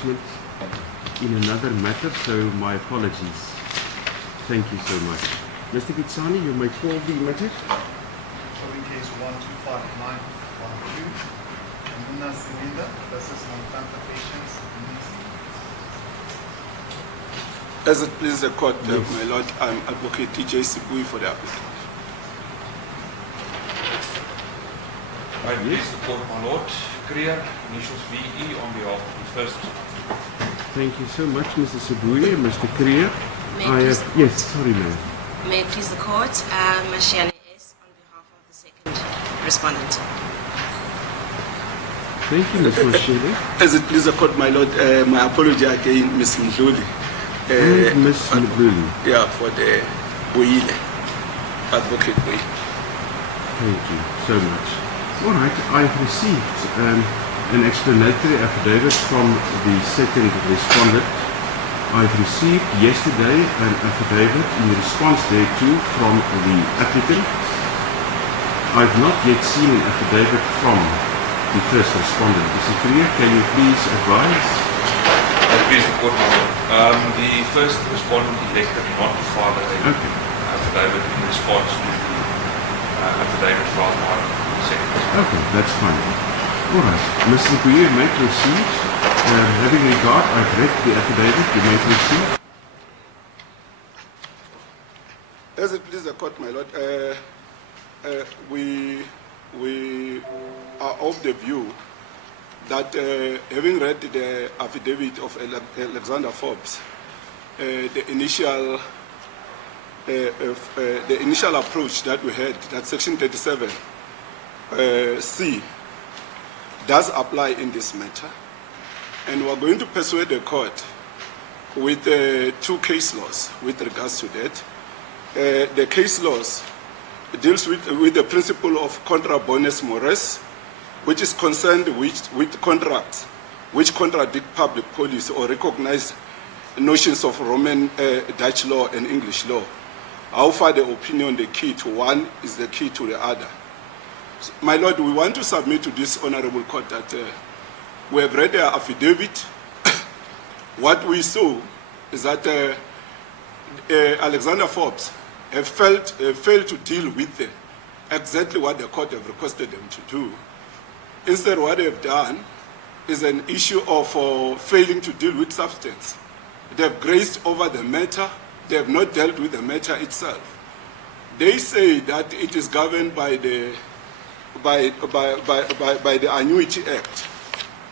judgment in another matter, so my apologies. Thank you so much. Mr. Kitsani, you may call the matter. Calling case 125912. Tamara Silinda versus Nonhlanhla patients. As it pleases the court, my lord, I'm Advocate Doctor Sibuyi for the applicant. I please the court, my lord. Creer, initials VE on behalf of the first. Thank you so much, Mr. Sibuyi. Mr. Creer. Yes, sorry, ma'am. May it please the court, Mashiane S. on behalf of the second respondent. Thank you, Ms. Mashiane. As it pleases the court, my lord, my apology again, Ms. Ndluli. And Ms. Ndluli. Yeah, for the Boile, Advocate Boile. Thank you so much. All right, I've received an explanatory affidavit from the second respondent. I've received yesterday an affidavit in response thereto from the applicant. I've not yet seen an affidavit from the first respondent. Mr. Creer, can you please advise? Please the court, my lord. The first respondent elected not to file an affidavit in response to the affidavit filed by the second respondent. Okay, that's fine. All right, Mr. Creer, may proceed. Having regard, I've read the affidavit. You may proceed. As it pleases the court, my lord, we are of the view that having read the affidavit of Alexforbes, the initial approach that we had, that section 37 C, does apply in this matter. And we're going to persuade the court with two case laws with regards to that. The case laws deals with the principle of contra bonis mores, which is concerned with contracts which contradict public policy or recognize notions of Roman Dutch law and English law. How far the opinion the key to one is the key to the other. So, my lord, we want to submit to this honorable court that we have read the affidavit. What we saw is that Alexforbes have failed to deal with exactly what the court have requested them to do. Instead, what they have done is an issue of failing to deal with substance. They have grazed over the matter. They have not dealt with the matter itself. They say that it is governed by the Annuity Act.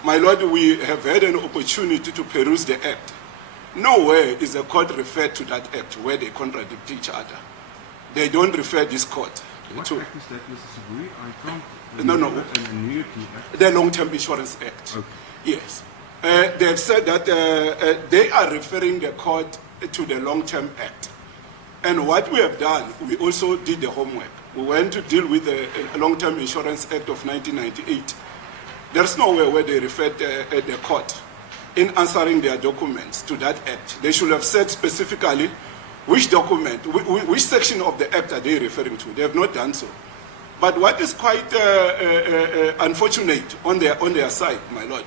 My lord, we have had an opportunity to peruse the act. Nowhere is the court referred to that act where they contradict each other. They don't refer this court What to act is that, Mr. Sibuyi? I can't No. remember an Annuity Act. the Long-Term Insurance Act. Okay. Yes. They have said that they are referring the court to the Long-Term Act. And what we have done, we also did the homework. We went to deal with the Long-Term Insurance Act of 1998. There's nowhere where they referred the court in answering their documents to that act. They should have said specifically which document, which section of the act are they referring to. They have not done so. But what is quite unfortunate on their side, my lord,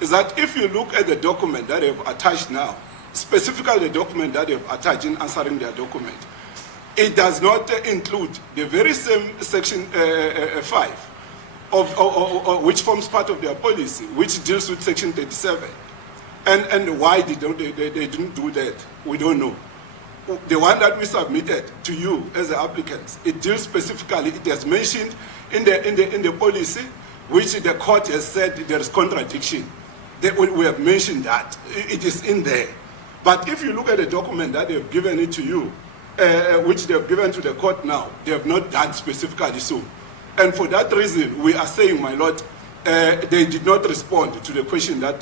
is that if you look at the document that they have attached now, specifically the document that they have attached in answering their document, it does not include the very same section 5 of which forms part of their policy, which deals with section 37. And why they didn't do that, we don't know. The one that we submitted to you as the applicants, it deals specifically, it has mentioned in the policy, which the court has said there is contradiction. We have mentioned that, it is in there. But if you look at the document that they have given it to you, which they have given to the court now, they have not done specifically so. And for that reason, we are saying, my lord, they did not respond to the question that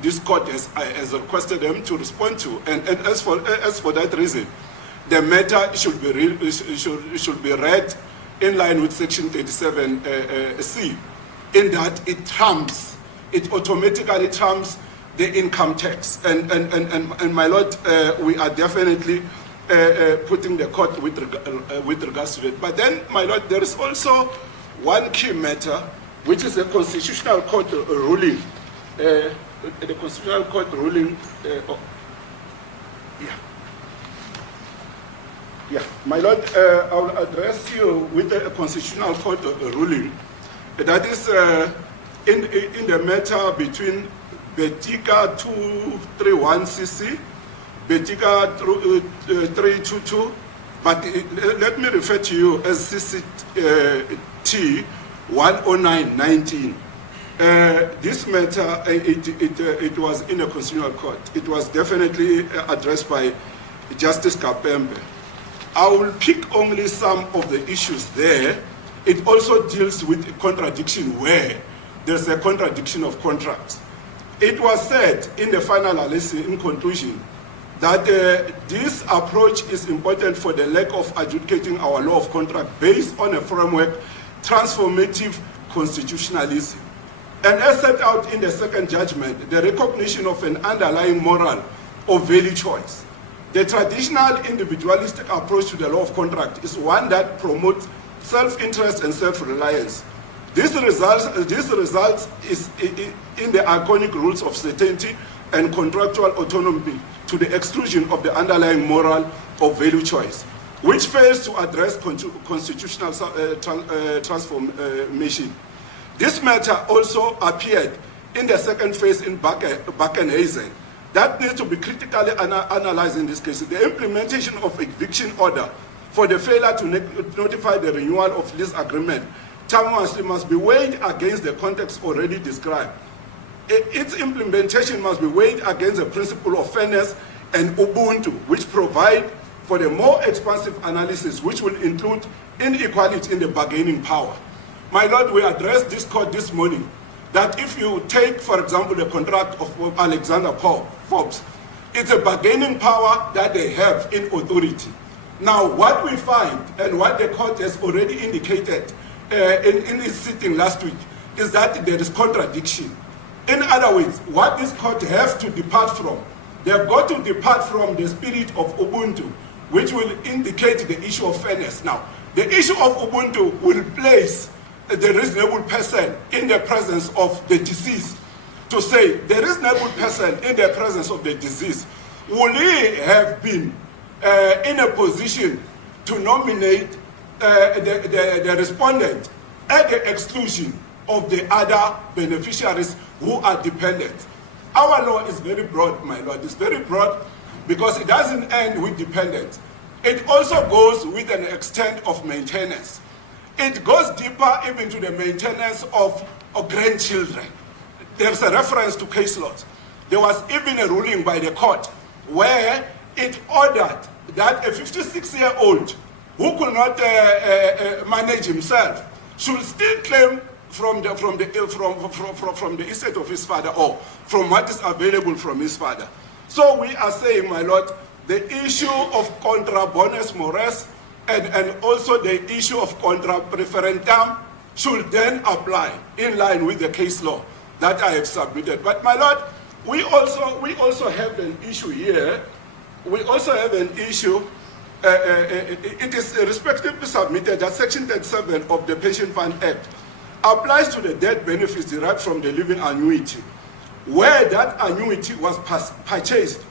this court has requested them to respond to. And as for that reason, the matter should be read in line with section 37C, in that it automatically trumps the income tax. And my lord, we are definitely putting the court with regards to it. But then, my lord, there is also one key matter, which is a constitutional court ruling the Constitutional Court ruling. My Lord, I will address you with the Constitutional Court ruling. That is in the matter between Betika 231cc, Betika 322, but let me refer to you as CCT 10919. This matter, it was in a Constitutional Court. It was definitely addressed by Justice Kapembe. I will pick only some of the issues there. It also deals with a contradiction where there's a contradiction of contracts. It was said in the final analysis, in conclusion, that this approach is important for the lack of adjudicating our law of contract based on a framework transformative constitutionalism. And as set out in the second judgment, the recognition of an underlying moral or value choice. The traditional individualistic approach to the law of contract is one that promotes self-interest and self-reliance. This results is in the iconic rules of certainty and contractual autonomy to the exclusion of the underlying moral or value choice, which fails to address constitutional transformation. This matter also appeared in the second phase in Bakenhazen. That needs to be critically analyzed in this case. The implementation of eviction order for the failure to notify the renewal of lease agreement must be weighed against the context already described. Its implementation must be weighed against the principle of fairness and Ubuntu, which provide for the more expansive analysis, which will include inequality in the bargaining power. My Lord, we addressed this court this morning that if you take, for example, the contract of Alexforbes, it's a bargaining power that they have in authority. Now, what we find, and what the court has already indicated in its sitting last week, is that there is contradiction. In other words, what this court has to depart from, they've got to depart from the spirit of Ubuntu, which will indicate the issue of fairness. Now, the issue of Ubuntu will place the reasonable person in the presence of the deceased. To say the reasonable person in the presence of the deceased, will he have been in a position to nominate the respondent at the exclusion of the other beneficiaries who are dependent? Our law is very broad, my Lord. It's very broad because it doesn't end with dependents. It also goes with an extent of maintenance. It goes deeper even to the maintenance of grandchildren. There's a reference to case laws. There was even a ruling by the court where it ordered that a 56-year-old who could not manage himself should still claim from the estate of his father or from what is available from his father. So we are saying, my Lord, the issue of contra bonis mores and also the issue of contra preferentum should then apply in line with the case law that I have submitted. But my Lord, we also have an issue here. We also have an issue. It is respectively submitted that Section 37 of the Pension Fund Act applies to the death benefits derived from the living annuity, where that annuity was purchased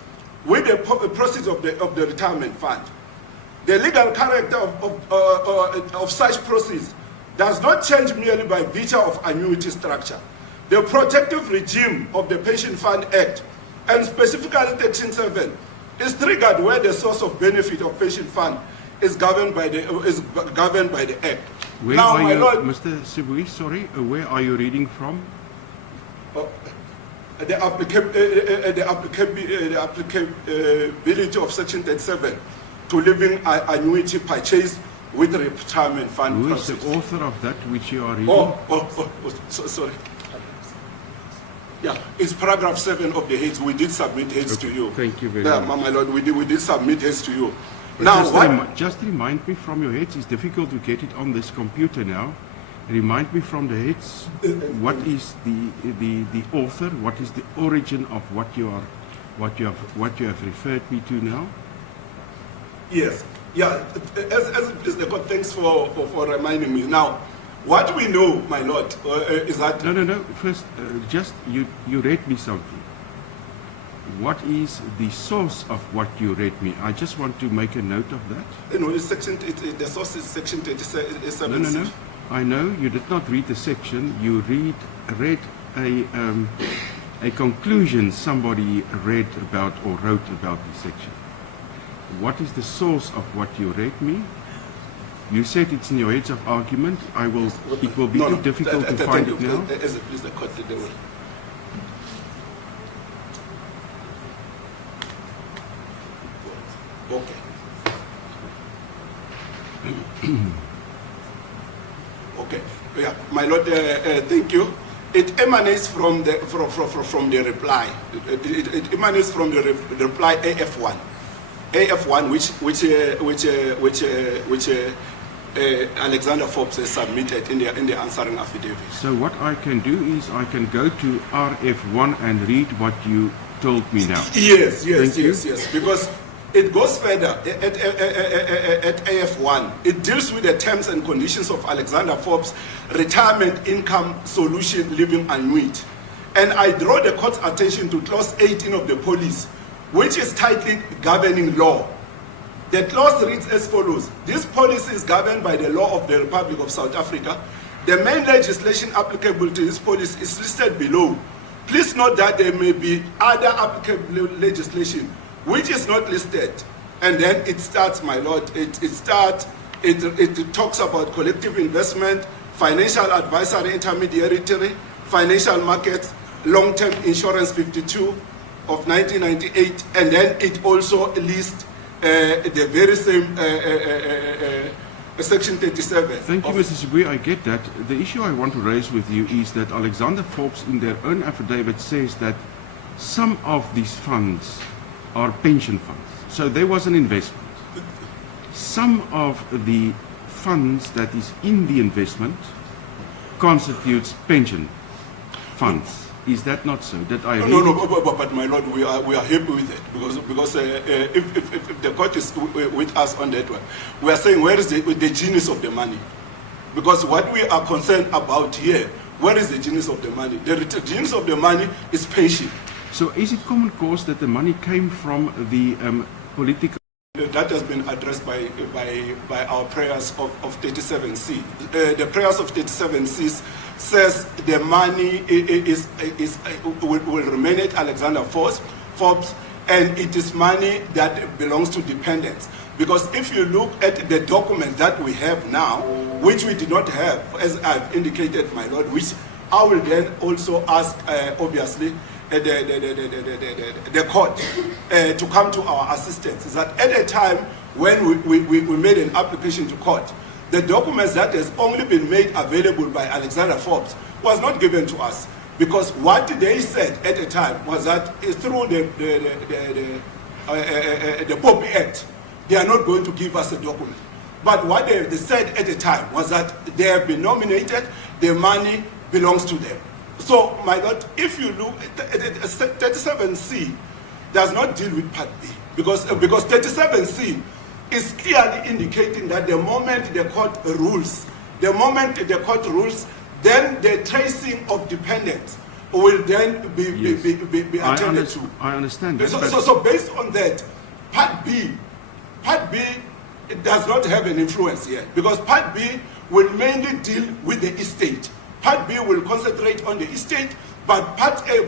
with the proceeds of the retirement fund. The legal character of such proceeds does not change merely by virtue of annuity structure. The protective regime of the Pension Fund Act, and specifically Section 7, is triggered where the source of benefit of pension fund is governed by the Act. Where now, are my you, Lord, Mr. Sibuyi, sorry, where are you reading from? The applicability of Section 37 to living annuity purchased with retirement fund. Who is proceeds. the author of that which you are reading? Sorry. Yeah, it's paragraph 7 of the heads. We did submit heads to you. Thank you very much. My Lord, we did submit heads to you. But Now, just remind me from your heads. It's difficult to get it on this computer now. Remind me from the heads. What is the author? What is the origin of what you have referred me to now? Yes. Yeah. As the court, thanks for reminding me. Now, What we know, my lord, is that... No. First, just you read me something. What is the source of what you read me? I just want to make a note of that. No, the source is section 37. No. I know you did not read the section. You read a conclusion somebody read about or wrote about the section. What is the source of what you read me? You said it's in your heads of argument. It will be too difficult to find it now. Please, the court, they will. Okay. Okay. Yeah, my lord, thank you. It emanates from the reply. It emanates from the reply AF1. AF1, which Alexander Forbes has submitted in the answering affidavit. So what I can do is I can go to RF1 and read what you told me now. Yes. Because it goes further at AF1. It deals with the terms and conditions of Alexander Forbes' retirement income solution living annuity. And I draw the court's attention to clause 18 of the police, which is titled governing law. The clause reads as follows. This policy is governed by the law of the Republic of South Africa. The main legislation applicable to this policy is listed below. Please note that there may be other applicable legislation which is not listed. And then it starts, my lord, it talks about collective investment, financial advisory intermediary, financial markets, long-term insurance 52 of 1998, and then it also lists the very same section 37. Thank you, Mr. Sibuyi. I get that. The issue I want to raise with you is that Alexander Forbes in their own affidavit says that some of these funds are pension funds. So there was an investment. Some of the funds that is in the investment constitutes pension funds. Is that not so? That I No, but my lord, we are happy with it because if the court is with us on that one, we are saying where is the genius of the money? Because what we are concerned about here, where is the genius of the money? The genius of the money is pension. So is it common cause that the money came from the political... That has been addressed by our prayers of 37C. The prayers of 37C says the money will remain at Alexander Forbes, and it is money that belongs to dependents. Because if you look at the document that we have now, which we did not have, as I've indicated, my lord, which I will then also ask, obviously, the court to come to our assistance, is that at a time when we made an application to court, the documents that has only been made available by Alexander Forbes was not given to us, because what they said at the time was that through the Poppy Act, they are not going to give us a document. But what they said at the time was that they have been nominated, the money belongs to them. So, my lord, if you look at 37C does not deal with Part B, because 37C is clearly indicating that the moment the court rules, then the tracing of dependents will then be attended to. I understand that. So based on that, Part B it does not have an influence here, because Part B will mainly deal with the estate. Part B will concentrate on the estate, but Part A,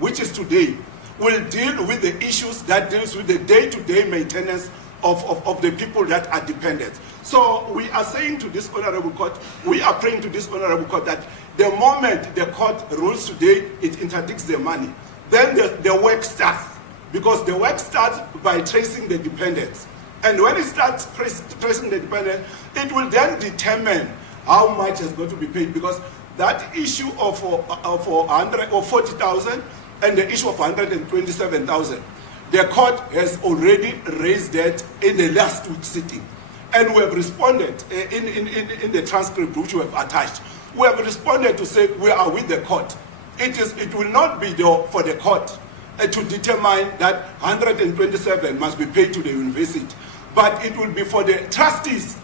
which is today, will deal with the issues that deals with the day-to-day maintenance of the people that are dependent. So we are saying to this honorable court, we are praying to this honorable court that the moment the court rules today, it interdicts the money. Then the work starts, because the work starts by tracing the dependents. And when it starts tracing the dependent, it will then determine how much is going to be paid, because that issue of 40,000 and the issue of 127,000, the court has already raised that in the last week's sitting, and we have responded in the transcript which we have attached. We have responded to say we are with the court. It will not be for the court to determine that 127 must be paid to the university, but it will be for the trustees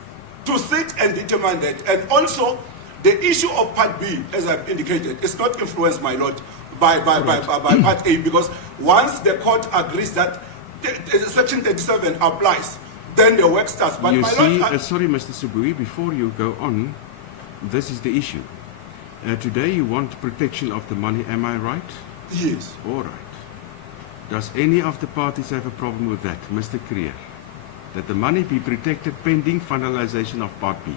to sit and determine that. And also, The issue of Part B, as I've indicated, is not influenced, my lord, by Part A, because once the court agrees that Section 37 applies, then the work starts. But you my see, lord, sorry, Mr. Sibuyi, before you go on, this is the issue. Today you want protection of the money, am I right? yes. All right. Does any of the parties have a problem with that, Mr. Creer? That the money be protected pending finalization of Part B?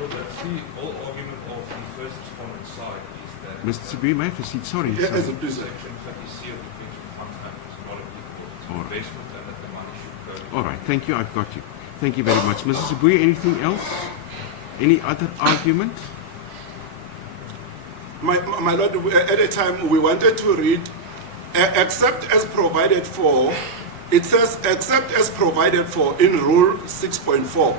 Well, that's the whole argument of the first respondent side is that Mr. Sibuyi, may I proceed? Sorry. Yes, sorry. please. Section 30C of the Pension Fund Act is not applicable. It's an All right. investment and that the money should go. All right, thank you, I've got you. Thank you very much. Mr. Sibuyi, anything else? Any other argument? My lord, at a time we wanted to read, except as provided for, it says, except as provided for in Rule 6.4.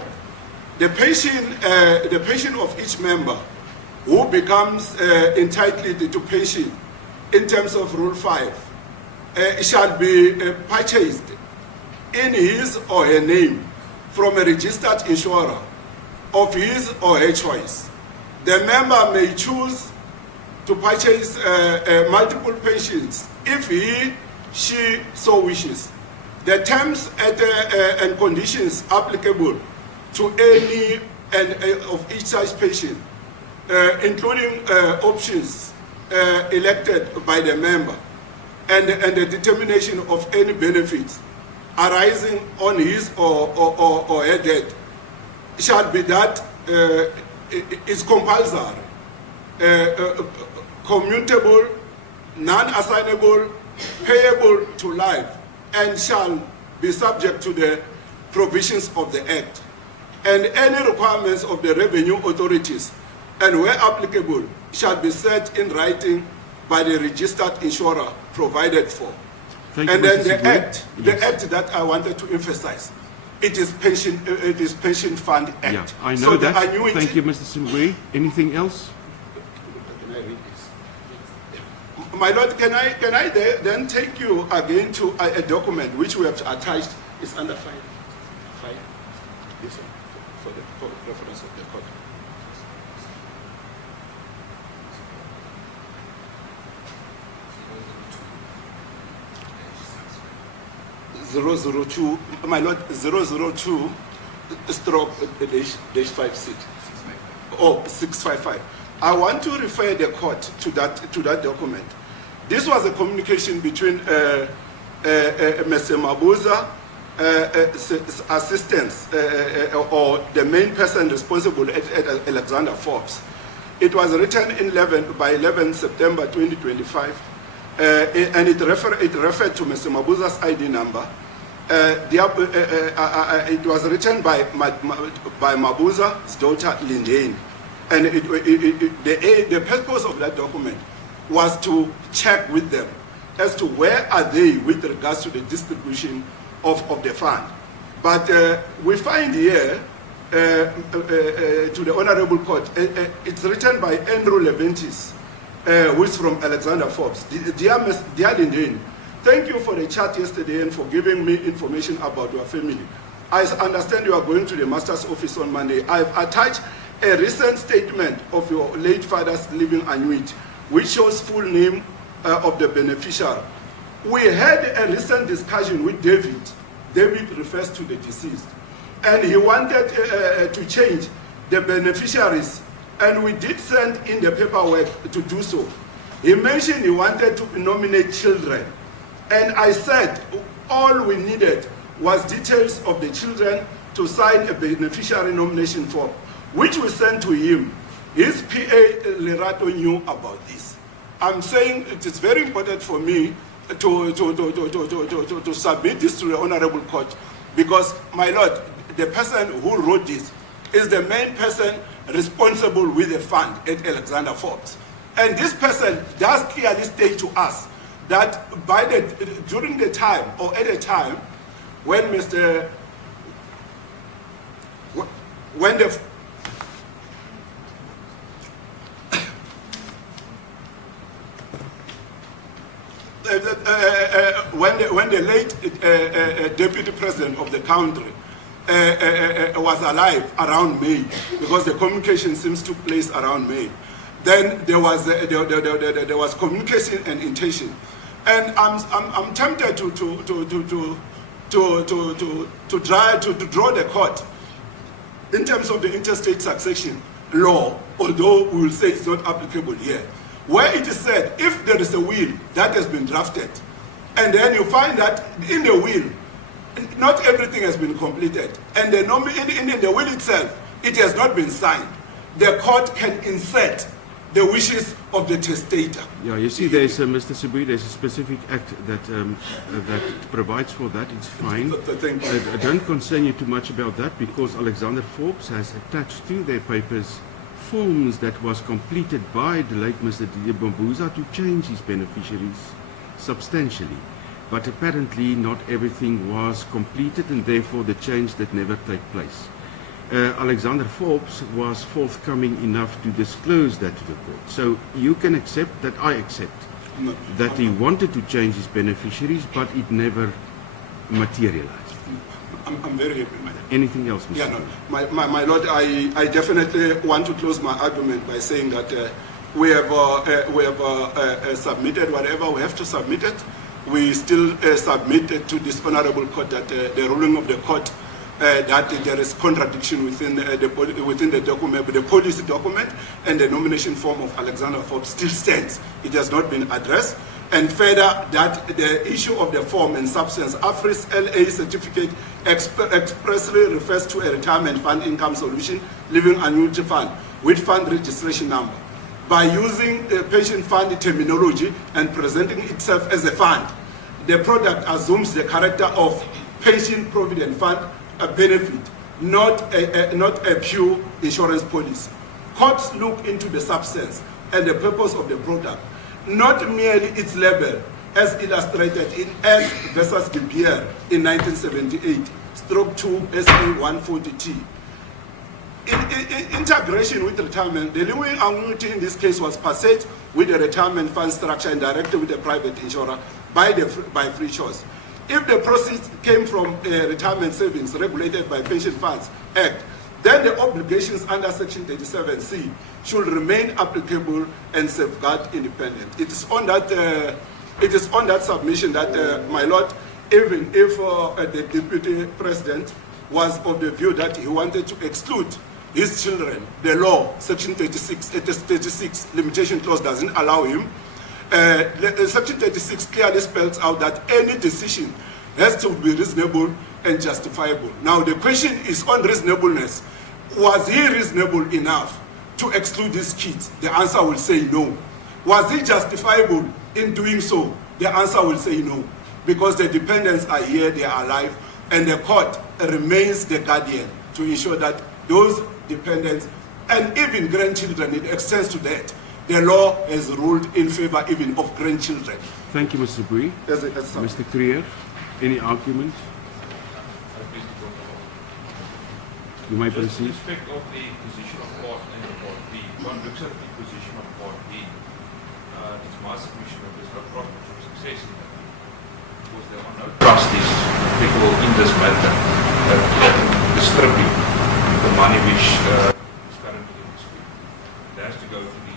The pension of each member who becomes entitled to pension in terms of Rule 5 shall be purchased in his or her name from a registered insurer of his or her choice. The member may choose to purchase multiple pensions if she so wishes. The terms and conditions applicable to any of each such pension, including options elected by the member, and the determination of any benefits arising on his or her death, shall be that is compulsory, commutable, non-assignable, payable to life, and shall be subject to the provisions of the Act, and any requirements of the revenue authorities, and where applicable, shall be set in writing by the registered insurer provided for. Thank you, And then Mr. the Sibuyi. Act, the Act that I wanted to emphasize, it is Pension Fund Act. Yeah, I know So that. the annuity, Thank you, Mr. Sibuyi. Anything else? Can I read this? My lord, can I then take you again to a document which we have attached? It's under file. This one, for the reference of the court. (002), my lord, 002 stroke dash 56. Oh, 655. I want to refer the court to that document. This was a communication between Mr. Mabuza, assistants, or the main person responsible at Alexforbes. It was written by 11 September 2025, and it referred to Mr. Mabuza's ID number. It was written by Mabuza's daughter Lindane, and the purpose of that document was to check with them as to where are they with regards to the distribution of the fund. But we find here, to the Honorable Court, it's written by Andrew Leventis, who is from Alexforbes. Dear Lindane, thank you for the chat yesterday and for giving me information about your family. I understand you are going to the master's office on Monday. I've attached a recent statement of your late father's living annuity, which shows full name of the beneficiary. We had a recent discussion with David. David refers to the deceased. And he wanted to change the beneficiaries, and we did send in the paperwork to do so. He mentioned he wanted to nominate children. And I said all we needed was details of the children to sign a beneficiary nomination form, which we sent to him. His PA, Lerato, knew about this. I'm saying it is very important for me to submit this to the Honorable Court, because, my lord, the person who wrote this is the main person responsible with the fund at Alexforbes. And this person does clearly state to us that during the time, or at a time, when when the late Deputy President of the country was alive around May, because the communication seems to take place around May. Then there was communication and intention, and I'm tempted to draw the court in terms of the interstate succession law, although we will say it's not applicable here, where it is said if there is a will that has been drafted, and then you find that in the will not everything has been completed, and in the will itself it has not been signed, the court can insert the wishes of the testator. Yeah, you see, there's Mr. Sibuyi, there's a specific act that that provides for that. It's fine. Thank you. Don't concern you too much about that, because Alexforbes has attached to their papers forms that was completed by the late Mr. David Mabuza to change his beneficiaries substantially. But apparently not everything was completed, and therefore the change did never take place. Alexforbes was forthcoming enough to disclose that to the court. So you can accept that, I accept, that he wanted to change his beneficiaries, but it never materialized. I'm very happy, madam. Anything else, Mr. Yeah, no, my Lord, I definitely want to close my argument by saying that we have submitted whatever we have to submit it. We still submitted to this honorable court that the ruling of the court that there is contradiction within the document, the policy document, and the nomination form of Alexforbes still stands. It has not been addressed. And further, that the issue of the form and substance, AFRIS LA certificate expressly refers to a retirement fund income solution, living annuity fund with fund registration number. By using the pension fund terminology and presenting itself as a fund, the product assumes the character of pension provident fund, a benefit, not a pure insurance policy. Courts look into the substance and the purpose of the product, not merely its label, as illustrated in S versus De Beer in 1978/2 SA 140T. In integration with retirement, the living annuity in this case was passed with the retirement fund structure and directed with the private insurer by free choice. If the proceeds came from retirement savings regulated by Pension Funds Act, then the obligations under Section 37C should remain applicable and safeguard independence. It is on that submission that, my Lord, even if the Deputy President was of the view that he wanted to exclude his children, the law, Section 36 limitation clause doesn't allow him. Section 36 clearly spells out that any decision has to be reasonable and justifiable. Now the question is on reasonableness. Was he reasonable enough to exclude his kids? The answer will say no. Was he justifiable in doing so? The answer will say no. Because the dependents are here, they are alive, and the court remains the guardian to ensure that those dependents and even grandchildren, it extends to that. The law has ruled in favor even of grandchildren. Thank you, Mr. Sibuyi. Mr. Creer, any argument? You may proceed. With respect of the position of Part A and Part B, one looks at the position of Part B. It's my submission that there's no prospect of success in that, because there are no trustees applicable in this matter that can distribute the money which is currently in dispute. It has to go to the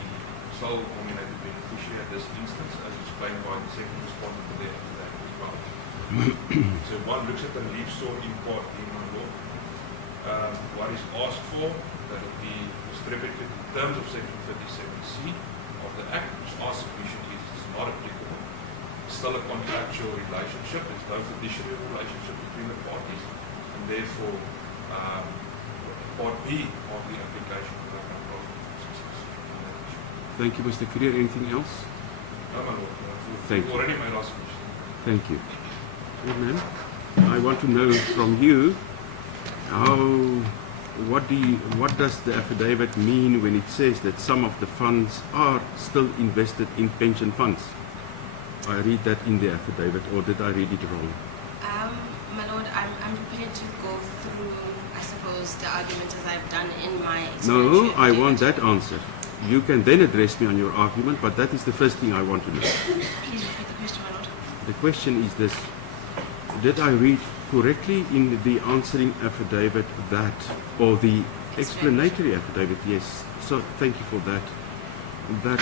sole nominated beneficiary at this instance, as explained by the second respondent to the affidavit as well. So one looks at the relief sought in Part B, my Lord. What is asked for, that it be distributed in terms of Section 37C of the Act, which our submission is not applicable. It's still a contractual relationship, there's no fiduciary relationship between the parties, and therefore Part B of the application will not have success. Thank you, Mr. Creer. Anything else? No, my Lord. Thank We've you. already made our submission. Thank you. Good man. I want to know from you, what does the affidavit mean when it says that some of the funds are still invested in pension funds? I read that in the affidavit, or did I read it wrong? My Lord, I'm prepared to go through, I suppose, the argument as I've done in my explanatory No, I affidavit. want that answer. You can then address me on your argument, but that is the first thing I want to know. Please repeat the question, my Lord. The question is this: Did I read correctly in the answering affidavit that, or the explanatory affidavit, yes, so thank you for that, that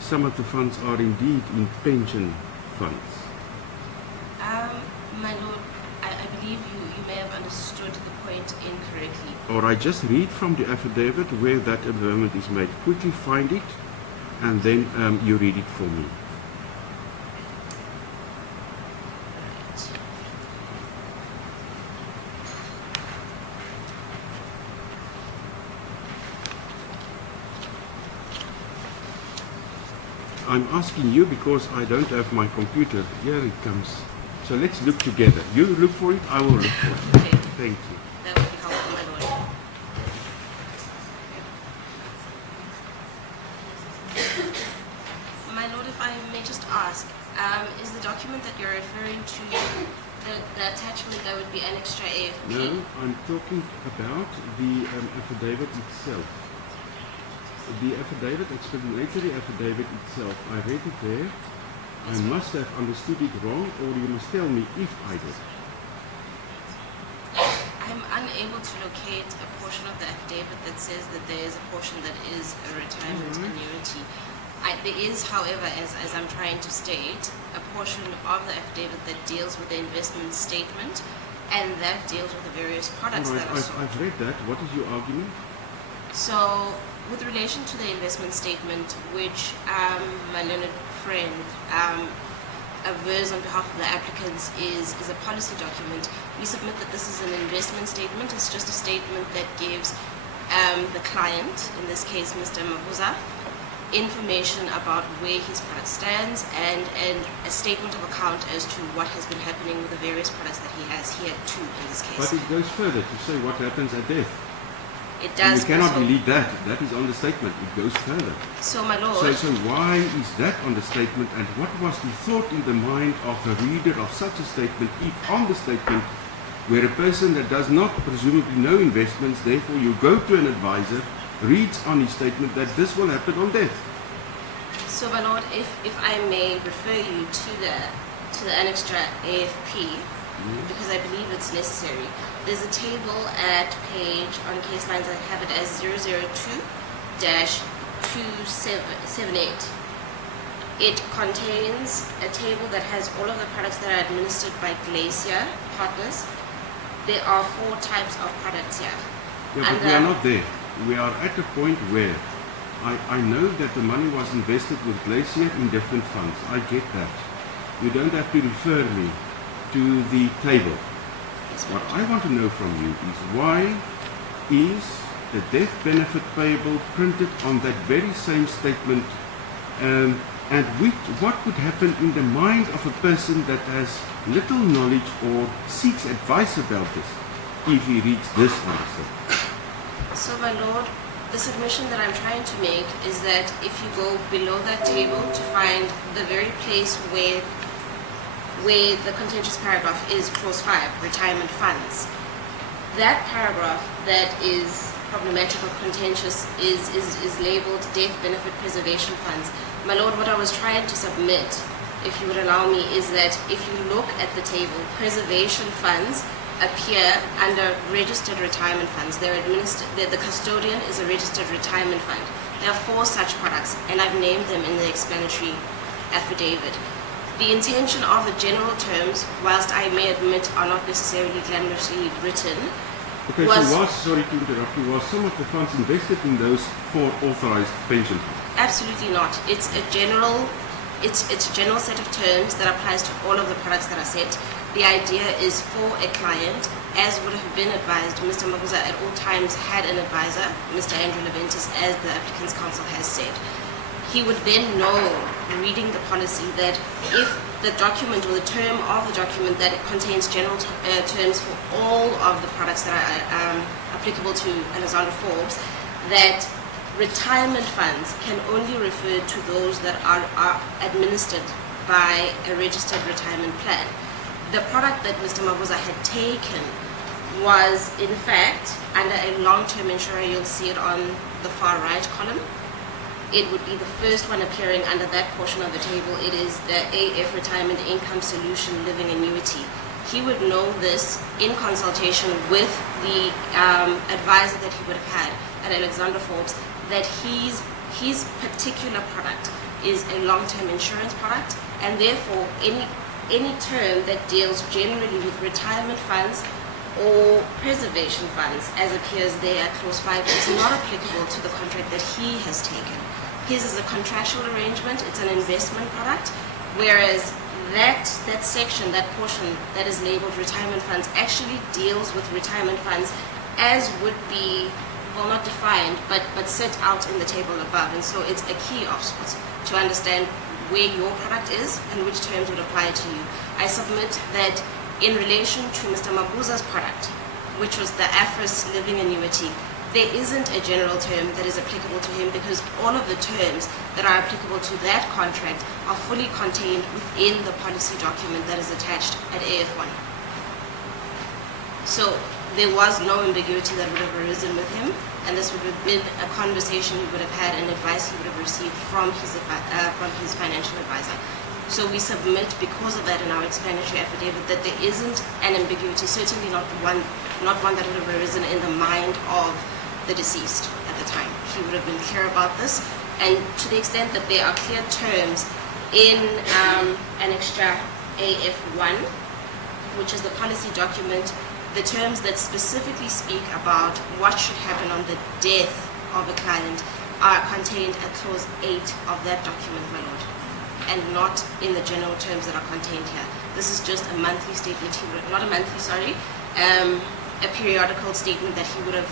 some of the funds are indeed in pension funds? My lord, I believe you may have understood the point incorrectly. Or I just read from the affidavit where that averment is made. Quickly find it, and then you read it for me. I'm asking you because I don't have my computer. Here it comes. So let's look together. You look for it, I will look for it. Okay, Thank you. that would be helpful, my lord. My lord, if I may just ask, is the document that you're referring to the attachment that would be Annex AFP? No, I'm talking about the affidavit itself. The affidavit, explanatory affidavit itself, I read it there. I must have understood it wrong, or you must tell me if I did. I'm unable to locate a portion of the affidavit that says that there is a portion that is a retirement annuity. There is, however, as I'm trying to state, a portion of the affidavit that deals with the investment statement, and that deals with the various products All right, that are sold. I've read that. What is your argument? So, with relation to the investment statement, which my learned friend avers on behalf of the applicants is a policy document, we submit that this is an investment statement. It's just a statement that gives the client, in this case Mr. Mabuza, information about where his product stands and a statement of account as to what has been happening with the various products that he has here too, in this case. But it goes further to say what happens at death. It does. You cannot also, delete that. That is on the statement. It goes further. So, my lord. So why is that on the statement, and what was the thought in the mind of a reader of such a statement if on the statement where a person that does not presumably know investments, therefore you go to an advisor, reads on his statement that this will happen on death? So, my lord, if I may refer you to the Annex AFP, because I believe it's necessary. There's a table at page, on case lines, I have it as 002-2778. It contains a table that has all of the products that are administered by Glacier Partners. There are 4 types of products here. Yeah, but we are not there. We are at a point where I know that the money was invested with Glacier in different funds. I get that. You don't have to refer me to the table. What I want to know from you is why is the death benefit payable printed on that very same statement, and what would happen in the mind of a person that has little knowledge or seeks advice about this if he reads this on the statement? So, my lord, the submission that I'm trying to make is that if you go below that table to find the very place where the contentious paragraph is clause 5, retirement funds. That paragraph that is problematic or contentious is labeled death benefit preservation funds. My lord, what I was trying to submit, if you would allow me, is that if you look at the table, preservation funds appear under registered retirement funds. They're administered, the custodian is a registered retirement fund. There are 4 such products, and I've named them in the explanatory affidavit. The intention of the general terms, whilst I may admit are not necessarily glamorously written, Okay, so sorry to interrupt you, was some of the funds invested in those 4 authorized pension funds? Absolutely not. It's a general set of terms that applies to all of the products that are set. The idea is for a client, as would have been advised, Mr. Mabuza at all times had an advisor, Mr. Andrew Leventis, as the applicant's counsel has said. He would then know, reading the policy, that if the document or the term of the document that it contains general terms for all of the products that are applicable to Alexforbes, that retirement funds can only refer to those that are administered by a registered retirement plan. The product that Mr. Mabuza had taken was, in fact, under a long-term insurer. You'll see it on the far right column. It would be the first one appearing under that portion of the table. It is the AF Retirement Income Solution Living Annuity. he would know this in consultation with the advisor that he would have had at Alexforbes, that his particular product is a long-term insurance product, and therefore any term that deals generally with retirement funds or preservation funds, as appears there at clause 5, is not applicable to the contract that he has taken. His is a contractual arrangement, it's an investment product, whereas that section, that portion that is labeled retirement funds, actually deals with retirement funds as would be, well, not defined, but set out in the table above. And so it's a key of sorts to understand where your product is and which terms would apply to you. I submit that in relation to Mr. Mabuza's product, which was the AFRIS living annuity, there isn't a general term that is applicable to him, because all of the terms that are applicable to that contract are fully contained within the policy document that is attached at AF1. So there was no ambiguity that would have arisen with him, and this would have been a conversation he would have had and advice he would have received from his financial advisor. So we submit, because of that, in our explanatory affidavit, that there isn't an ambiguity, certainly not one that would have arisen in the mind of the deceased at the time. He would have been clear about this, and to the extent that there are clear terms in Annexure AF1, which is the policy document, the terms that specifically speak about what should happen on the death of a client are contained at clause 8 of that document, my lord, and not in the general terms that are contained here. This is just a monthly statement, a periodical statement that he would have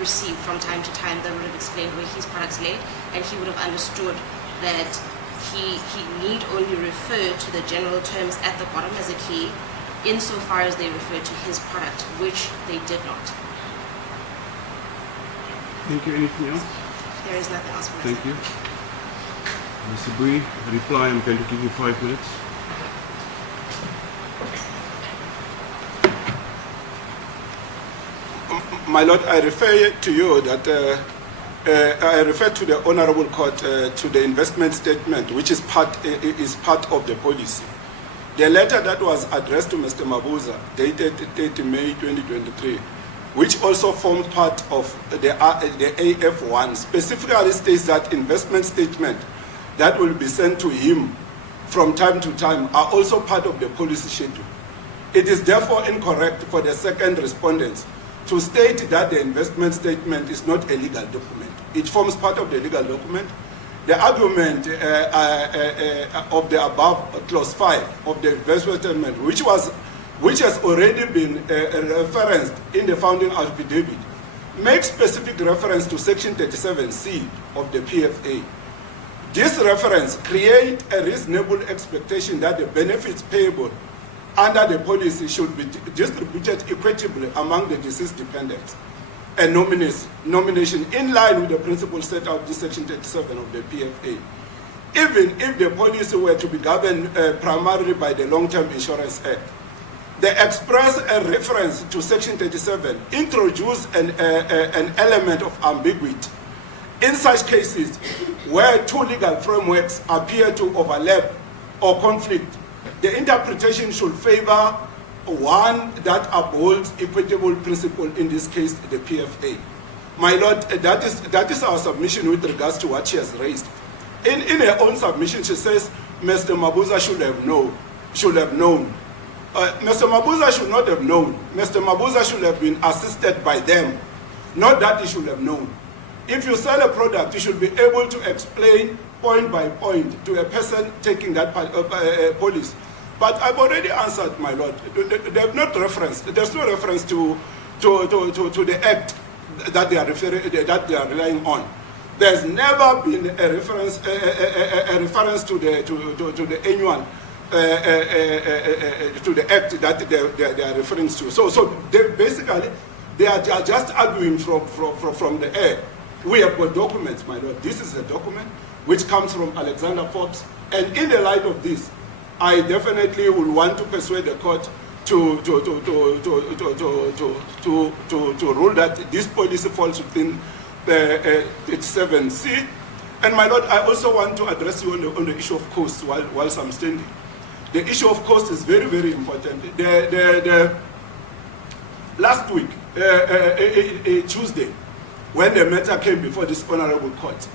received from time to time that would have explained where his products lay, and he would have understood that he need only refer to the general terms at the bottom as a key, insofar as they refer to his product, which they did not. Thank you. Anything else? There is nothing else for Thank you. Mr. Sibuyi, reply. I'm going to give you 5 minutes. My Lord, I refer to you that I refer to the Honourable Court to the investment statement, which is part of the policy. The letter that was addressed to Mr. Mabuza, dated 30 May 2023, which also formed part of the AF1, specifically states that investment statement that will be sent to him from time to time are also part of the policy schedule. It is therefore incorrect for the second respondents to state that the investment statement is not a legal document. It forms part of the legal document. The argument of the above clause 5 of the investment statement, which has already been referenced in the founding affidavit, makes specific reference to section 37C of the PFA. This reference creates a reasonable expectation that the benefits payable under the policy should be distributed equitably among the deceased dependents and nomination in line with the principles set out in section 37 of the PFA. Even if the policy were to be governed primarily by the Long-Term Insurance Act, the express reference to section 37 introduced an element of ambiguity. In such cases where two legal frameworks appear to overlap or conflict, the interpretation should favor one that upholds equitable principle, in this case the PFA. My Lord, that is our submission with regards to what she has raised. In her own submission, she says Mr. Mabuza should have known. Mr. Mabuza should not have known. Mr. Mabuza should have been assisted by them, not that he should have known. If you sell a product, you should be able to explain point by point to a person taking that policy. But I've already answered, my Lord. They have not referenced. There's no reference to the act that they are relying on. There's never been a reference to the annual to the act that they are referring to. So basically they are just arguing from the air. We have got documents, my Lord. This is a document which comes from Alexforbes, and in the light of this, I definitely would want to persuade the court to rule that this policy falls within 37C. And my Lord, I also want to address you on the issue of costs whilst I'm standing. The issue of cost is very, very important. Last week, Tuesday, when the matter came before this honorable court,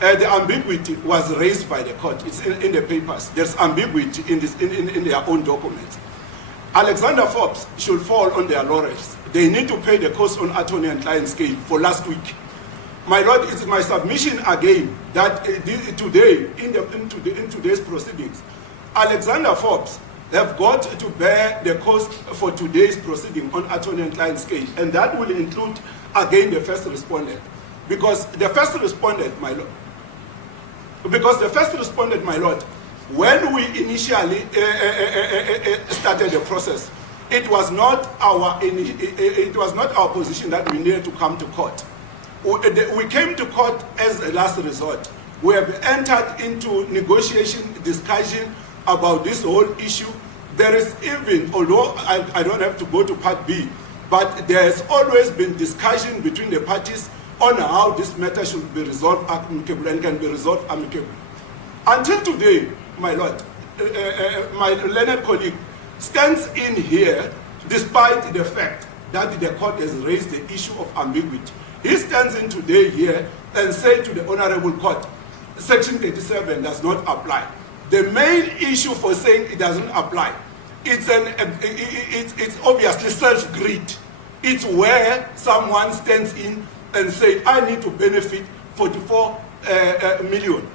the ambiguity was raised by the court. It's in the papers. There's ambiguity in their own documents. Alexforbes should fall on their laurels. They need to pay the cost on attorney and client scale for last week. My Lord, it is my submission again that today, in today's proceedings, Alexforbes have got to bear the cost for today's proceeding on attorney and client scale, and that will include again the first respondent, because the first respondent, my Lord, when we initially started the process, it was not our position that we needed to come to court. We came to court as a last resort. We have entered into negotiation, discussion about this whole issue. There is even, although I don't have to go to part B, but there has always been discussion between the parties on how this matter should be resolved amicably and can be resolved amicably. Until today, my Lord, my learned colleague stands in here despite the fact that the court has raised the issue of ambiguity. He stands in today here and says to the Honorable Court, Section 37 does not apply. The main issue for saying it doesn't apply, it's obviously self-greed. It's where someone stands in and says, I need to benefit 44.7 million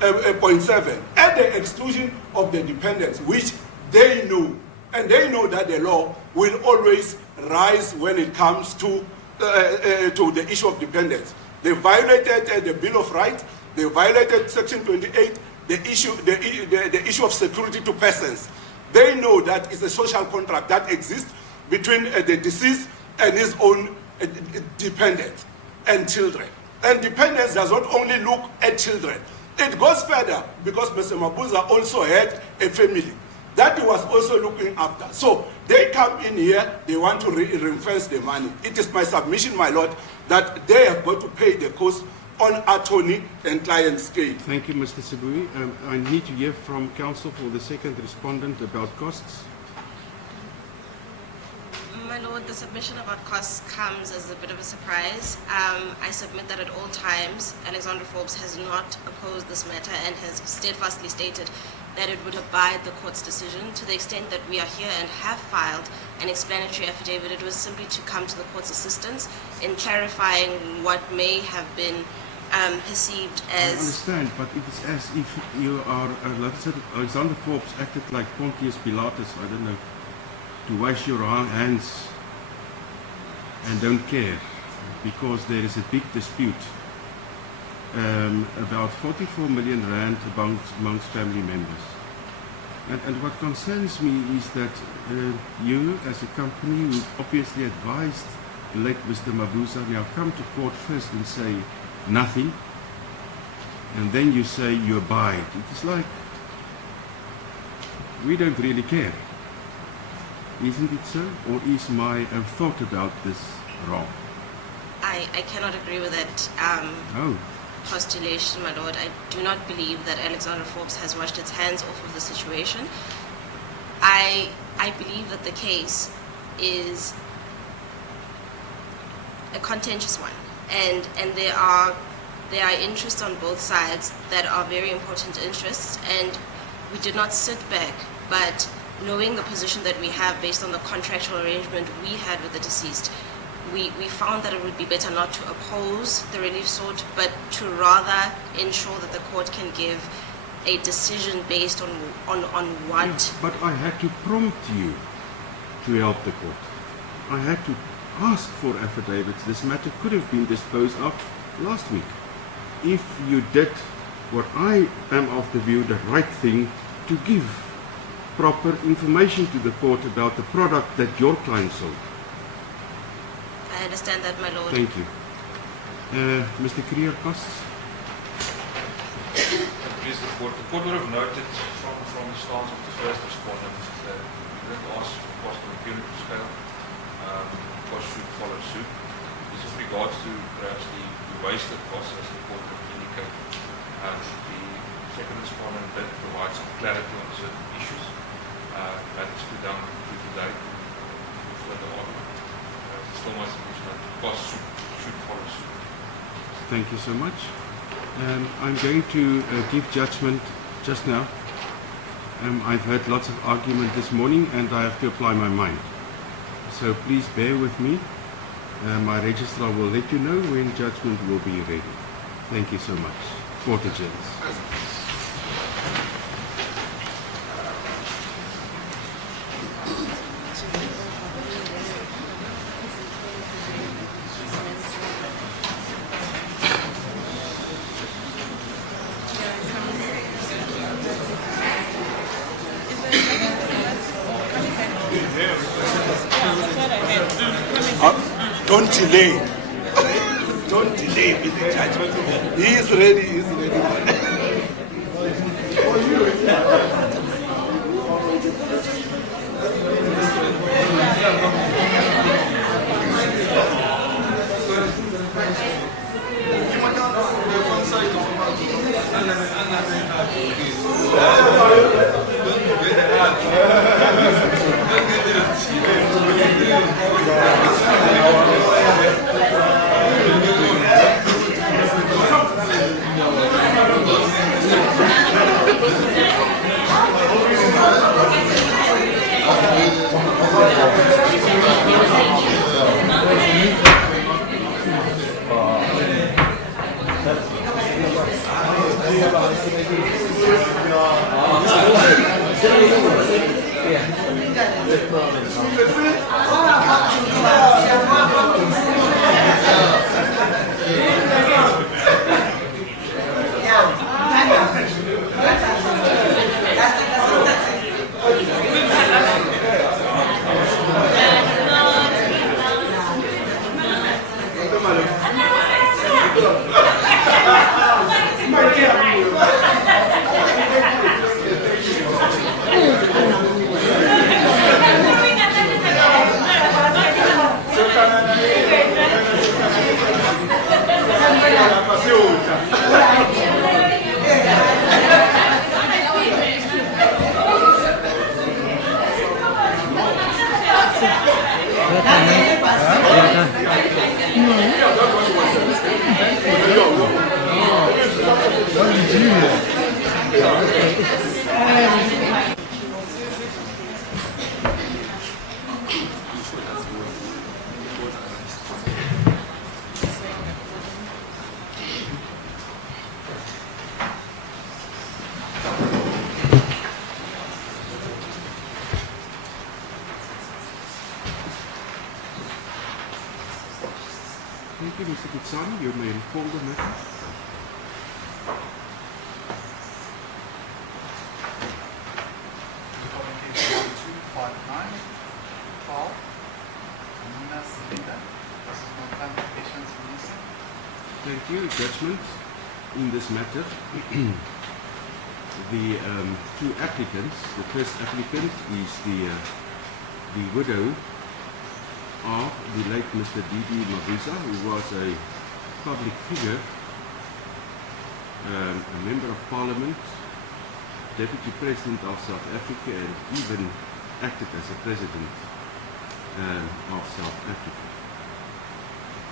at the exclusion of the dependents, which they know. And they know that the law will always rise when it comes to the issue of dependence. They violated the Bill of Rights. They violated Section 28, the issue of security to persons. They know that it's a social contract that exists between the deceased and his own dependents and children. And dependence does not only look at children. It goes further, because Mr. Mabuza also had a family that he was also looking after. So they come in here, they want to reinforce the money. It is my submission, my Lord, that they have got to pay the cost on attorney and client scale. Thank you, Mr. Sibuyi. I need to hear from counsel for the second respondent about costs. My Lord, the submission about costs comes as a bit of a surprise. I submit that at all times, Alexforbes has not opposed this matter and has steadfastly stated that it would abide the court's decision. To the extent that we are here and have filed an explanatory affidavit, it was simply to come to the court's assistance in clarifying what may have been perceived as... I understand, but it is as if you are, Alexforbes acted like Pontius Pilatus, I don't know, to wash your hands and don't care, because there is a big dispute about 44 million rand amongst family members. And what concerns me is that you, as a company who obviously advised late Mr. Mabuza, now come to court first and say nothing, and then you say you abide. It is like, we don't really care. Isn't it so? Or is my thought about this wrong? I cannot agree with that postulation, my Lord. I do not believe that Alexforbes has washed its hands off of the situation. I believe that the case is a contentious one, and there are interests on both sides that are very important interests, and we did not sit back, but knowing the position that we have based on the contractual arrangement we had with the deceased, we found that it would be better not to oppose the relief sought, but to rather ensure that the court can give a decision based on what... Yes, but I had to prompt you to help the court. I had to ask for affidavits. This matter could have been disposed of last week. If you did what I am of the view the right thing, to give proper information to the court about the product that your client sold. I understand that, my Lord. Thank you. Mr. Creer, costs? Please, the court would have noted from the stance of the first respondent that we didn't ask for cost on a punitive scale. Cost should follow suit. This with regards to perhaps the wasted costs, as the court would indicate, the second respondent did provide some clarity on certain issues. costs should follow suit. Thank you so much. I'm going to give judgment just now. I've heard lots of argument this morning and I have to apply my mind. So please bear with me. My registrar will let you know when judgment will be ready. Thank you so much. Court adjourns. Don't delay. Don't delay with the judgment. He is ready. He is ready. Thank you, Mr. Kitsani. You may inform the matter. Tamara Silinda versus Nonhlanhla Mnisi. Thank you. Judgment in this matter. The two applicants. The first applicant is the widow of the late Mr. David Mabuza, who was a public figure, a member of Parliament, Deputy President of South Africa, and even acted as a President of South Africa.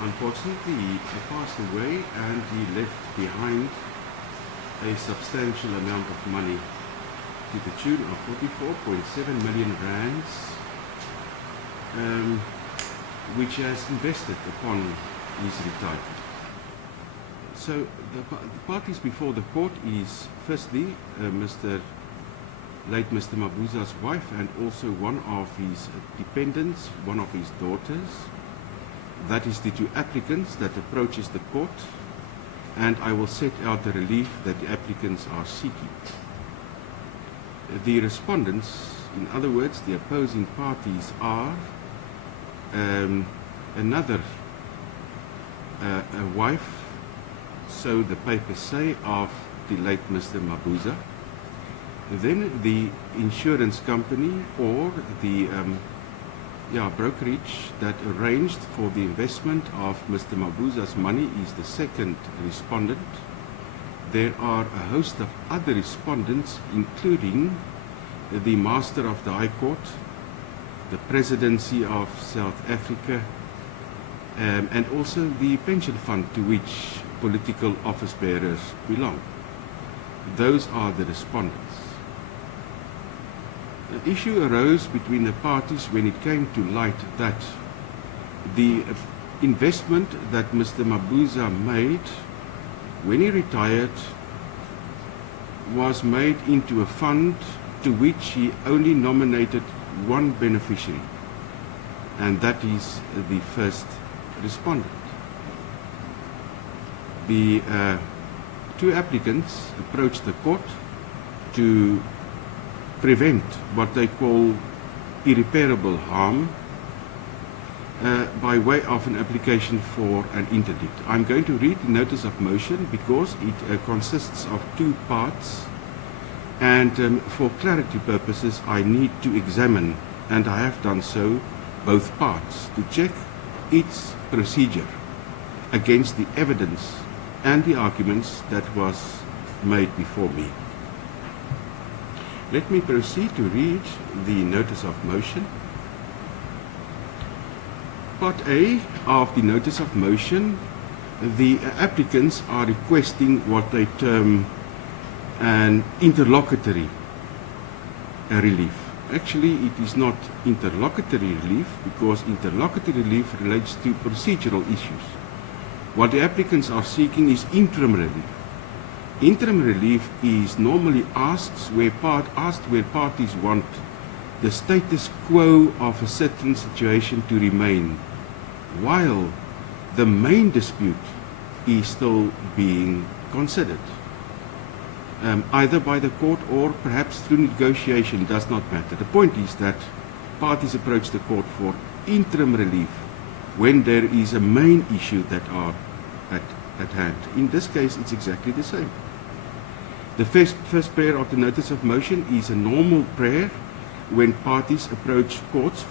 Unfortunately, he passed away and he left behind a substantial amount of money to the tune of 44.7 million rands, which he has invested upon his retirement. So the parties before the court is firstly late Mr. Mabuza's wife and also one of his dependents, one of his daughters. That is the two applicants that approaches the court, and I will set out the relief that the applicants are seeking. The respondents, in other words, the opposing parties, are another a wife, so the papers say, of the late Mr. Mabuza, then the insurance company or the brokerage that arranged for the investment of Mr. Mabuza's money is the second respondent. There are a host of other respondents, including the Master of the High Court, the Presidency of South Africa, and also the pension fund to which political office bearers belong. Those are the respondents. The issue arose between the parties when it came to light that the investment that Mr. Mabuza made when he retired was made into a fund to which he only nominated one beneficiary, and that is the first respondent. The two applicants approached the court to prevent what they call irreparable harm by way of an application for an interdict. I'm going to read the notice of motion because it consists of two parts, and for clarity purposes I need to examine, and I have done so, both parts to check its procedure against the evidence and the arguments that was made before me. Let me proceed to read the notice of motion. Part A of the notice of motion, the applicants are requesting what they term an interlocutory relief. Actually, it is not interlocutory relief because interlocutory relief relates to procedural issues. What the applicants are seeking is interim relief. Interim relief is normally asked where parties want the status quo of a certain situation to remain, while the main dispute is still being considered, either by the court or perhaps through negotiation, does not matter. The point is that parties approach the court for interim relief when there is a main issue that are at hand. In this case, it's exactly the same. The first prayer of the notice of motion is a normal prayer when parties approach courts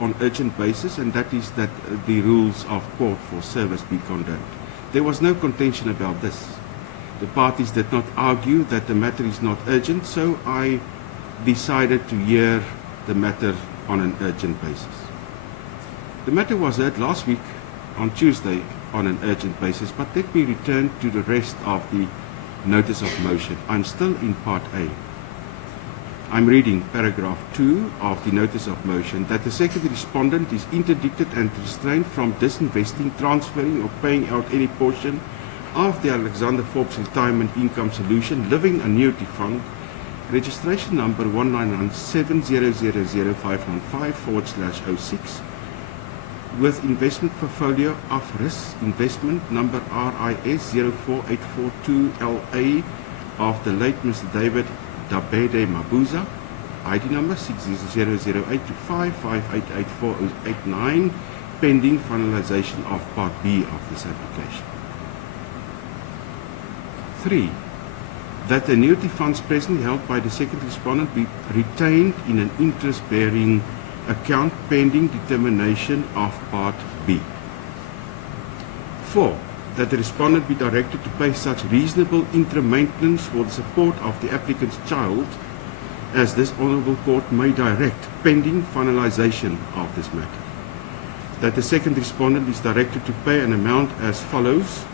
on urgent basis, and that is that the rules of court for service be condoned. There was no contention about this. The parties did not argue that the matter is not urgent, so I decided to hear the matter on an urgent basis. The matter was heard last week on Tuesday on an urgent basis, but let me return to the rest of the notice of motion. I'm still in Part A. I'm reading paragraph 2 of the notice of motion, that the second respondent is interdicted and restrained from disinvesting, transferring or paying out any portion of the Alexforbes Retirement Income Solution Living Annuity Fund, registration number 19970000515/06, with investment portfolio of risk investment number RIS 04842LA of the late Mr. David Mabuza, ID number 600825588489, pending finalisation of Part B of this application. 3. That the annuity funds presently held by the second respondent be retained in an interest-bearing account pending determination of Part B. 4. That the respondent be directed to pay such reasonable interim maintenance for the support of the applicant's child as this Honourable Court may direct pending finalisation of this matter. That the second respondent is directed to pay an amount as follows.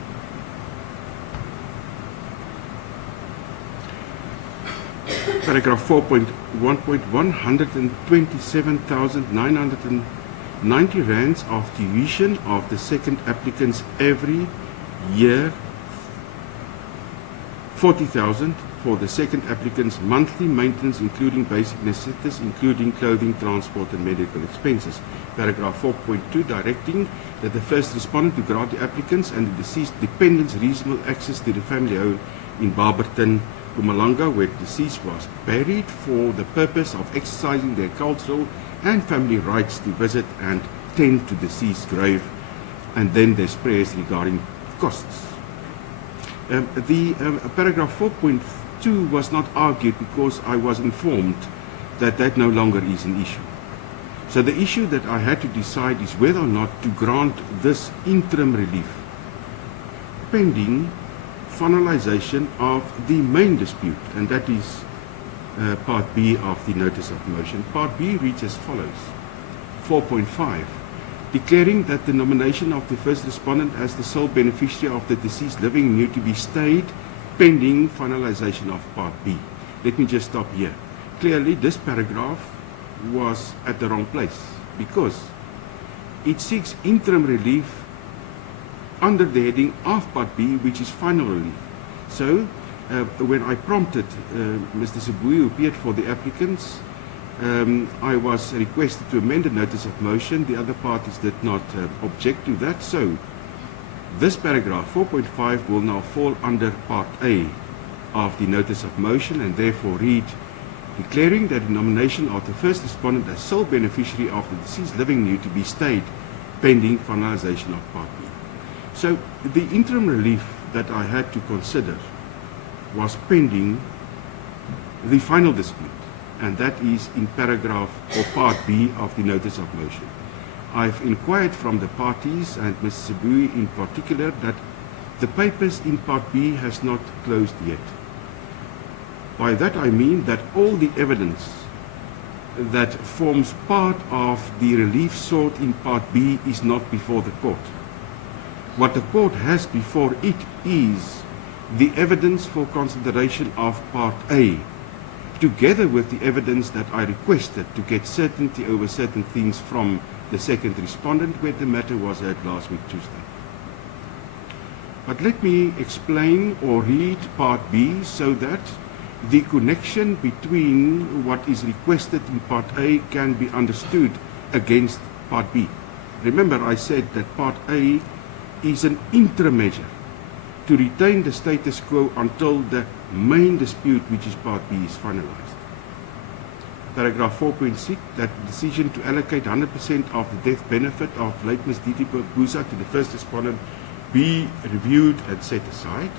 Paragraph 4.1.1 127,990 rands of tuition of the second applicant's every year, 40,000 for the second applicant's monthly maintenance, including basic necessities, including clothing, transport and medical expenses. Paragraph 4.2 directing that the first respondent to grant the applicants and the deceased dependents reasonable access to the family home in Barberton, Mpumalanga, where the deceased was buried, for the purpose of exercising their cultural and family rights to visit and tend to deceased's grave, and then there's prayers regarding costs. Paragraph 4.2 was not argued because I was informed that that no longer is an issue. So the issue that I had to decide is whether or not to grant this interim relief pending finalisation of the main dispute, and that is Part B of the notice of motion. Part B reads as follows. 4.5. declaring that the nomination of the first respondent as the sole beneficiary of the deceased living annuity be stayed pending finalisation of Part B. Let me just stop here. Clearly, this paragraph was at the wrong place because it seeks interim relief under the heading of Part B, which is final relief. So, when I prompted Mr. Sibuyi, who appeared for the applicants, I was requested to amend the notice of motion. The other parties did not object to that. So, this paragraph 4.5 will now fall under Part A of the notice of motion and therefore read, declaring that the nomination of the first respondent as sole beneficiary of the deceased living annuity be stayed pending finalisation of Part B. So, the interim relief that I had to consider was pending the final dispute, and that is in paragraph or Part B of the notice of motion. I've inquired from the parties and Mr. Sibuyi in particular that the papers in Part B has not closed yet. By that I mean that all the evidence that forms part of the relief sought in Part B is not before the court. What the court has before it is the evidence for consideration of Part A, together with the evidence that I requested to get certainty over certain things from the second respondent, where the matter was heard last week Tuesday. But let me explain or read Part B so that the connection between what is requested in Part A can be understood against Part B. Remember, I said that Part A is an interim measure to retain the status quo until the main dispute, which is Part B, is finalised. Paragraph 4.6, that the decision to allocate 100% of the death benefit of late Ms. David Mabuza to the first respondent be reviewed and set aside.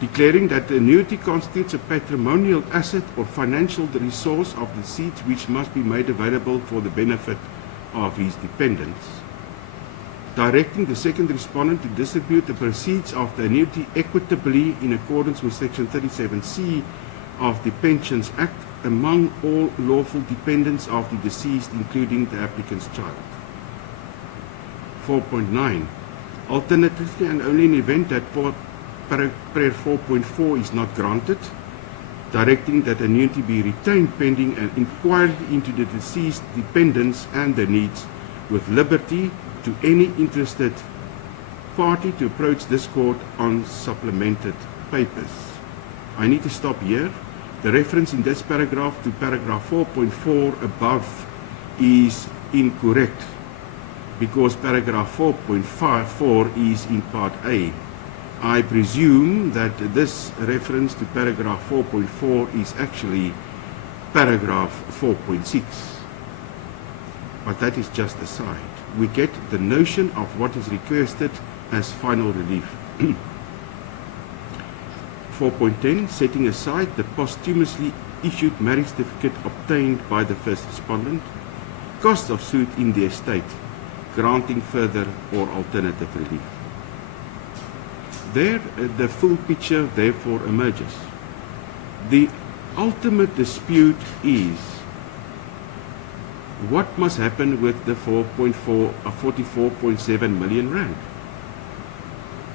Declaring that the annuity constitutes a patrimonial asset or financial resource of the deceased which must be made available for the benefit of his dependents. Directing the second respondent to distribute the proceeds of the annuity equitably in accordance with Section 37C of the Pensions Act among all lawful dependents of the deceased, including the applicant's child. 4.9. Alternatively, and only in event that Prayer 4.4 is not granted, directing that annuity be retained pending an inquiry into the deceased dependents and their needs, with liberty to any interested party to approach this court on supplemented papers. I need to stop here. The reference in this paragraph to paragraph 4.4 above is incorrect because paragraph 4.4 is in Part A. I presume that this reference to paragraph 4.4 is actually paragraph 4.6. But that is just aside. We get the notion of what is requested as final relief. 4.10, setting aside the posthumously issued marriage certificate obtained by the first respondent, costs of suit in the estate, granting further or alternative relief. There, the full picture therefore emerges. The ultimate dispute is what must happen with the 44.7 million rand.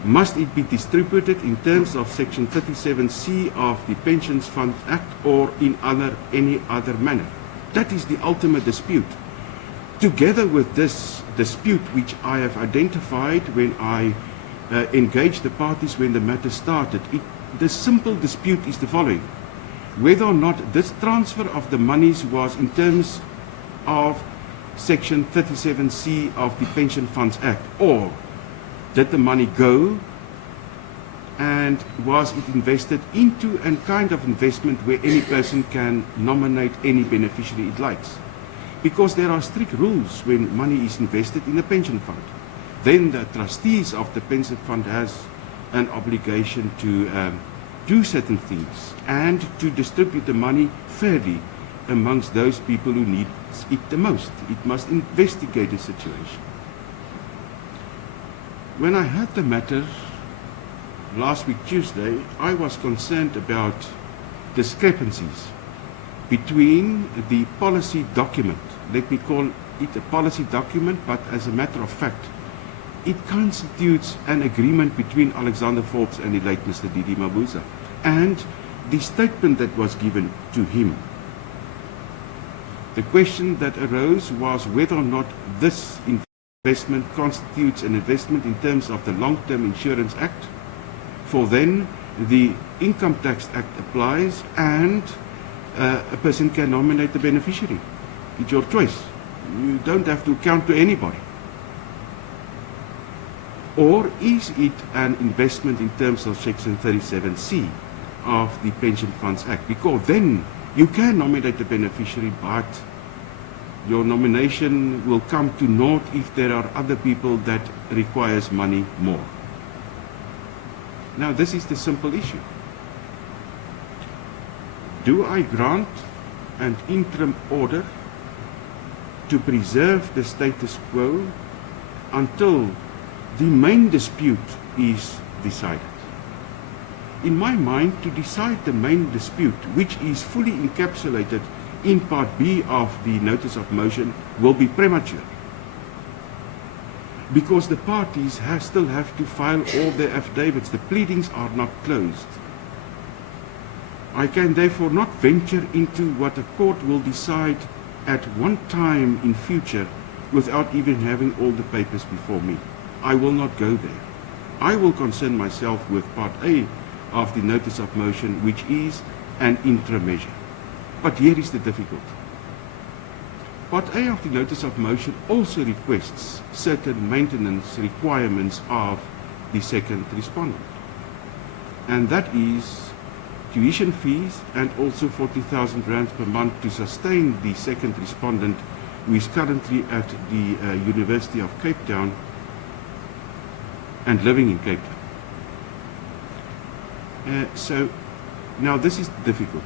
Must it be distributed in terms of Section 37C of the Pensions Fund Act or in any other manner? That is the ultimate dispute. Together with this dispute, which I have identified when I engaged the parties when the matter started, the simple dispute is the following. Whether or not this transfer of the monies was in terms of Section 37C of the Pension Funds Act, or did the money go and was it invested into a kind of investment where any person can nominate any beneficiary it likes? Because there are strict rules when money is invested in a pension fund. Then the trustees of the pension fund has an obligation to do certain things and to distribute the money fairly amongst those people who need it the most. It must investigate the situation. When I heard the matter last week Tuesday, I was concerned about discrepancies between the policy document, let me call it a policy document, but as a matter of fact, it constitutes an agreement between Alexforbes and the late Mr. David Mabuza, and the statement that was given to him. The question that arose was whether or not this investment constitutes an investment in terms of the Long-Term Insurance Act, for then the Income Tax Act applies and a person can nominate the beneficiary. It's your choice. You don't have to account to anybody. Or is it an investment in terms of Section 37C of the Pension Funds Act? Because then you can nominate the beneficiary, but your nomination will come to naught if there are other people that requires money more. Now, this is the simple issue. Do I grant an interim order to preserve the status quo until the main dispute is decided? In my mind, to decide the main dispute, which is fully encapsulated in Part B of the Notice of Motion, will be premature, because the parties still have to file all their affidavits. The pleadings are not closed. I can therefore not venture into what a court will decide at one time in future without even having all the papers before me. I will not go there. I will concern myself with Part A of the Notice of Motion, which is an interim measure. But here is the difficulty. Part A of the Notice of Motion also requests certain maintenance requirements of the second respondent. And that is tuition fees and also 40,000 rand per month to sustain the second respondent, who is currently at the University of Cape Town and living in Cape Town. So now this is difficult.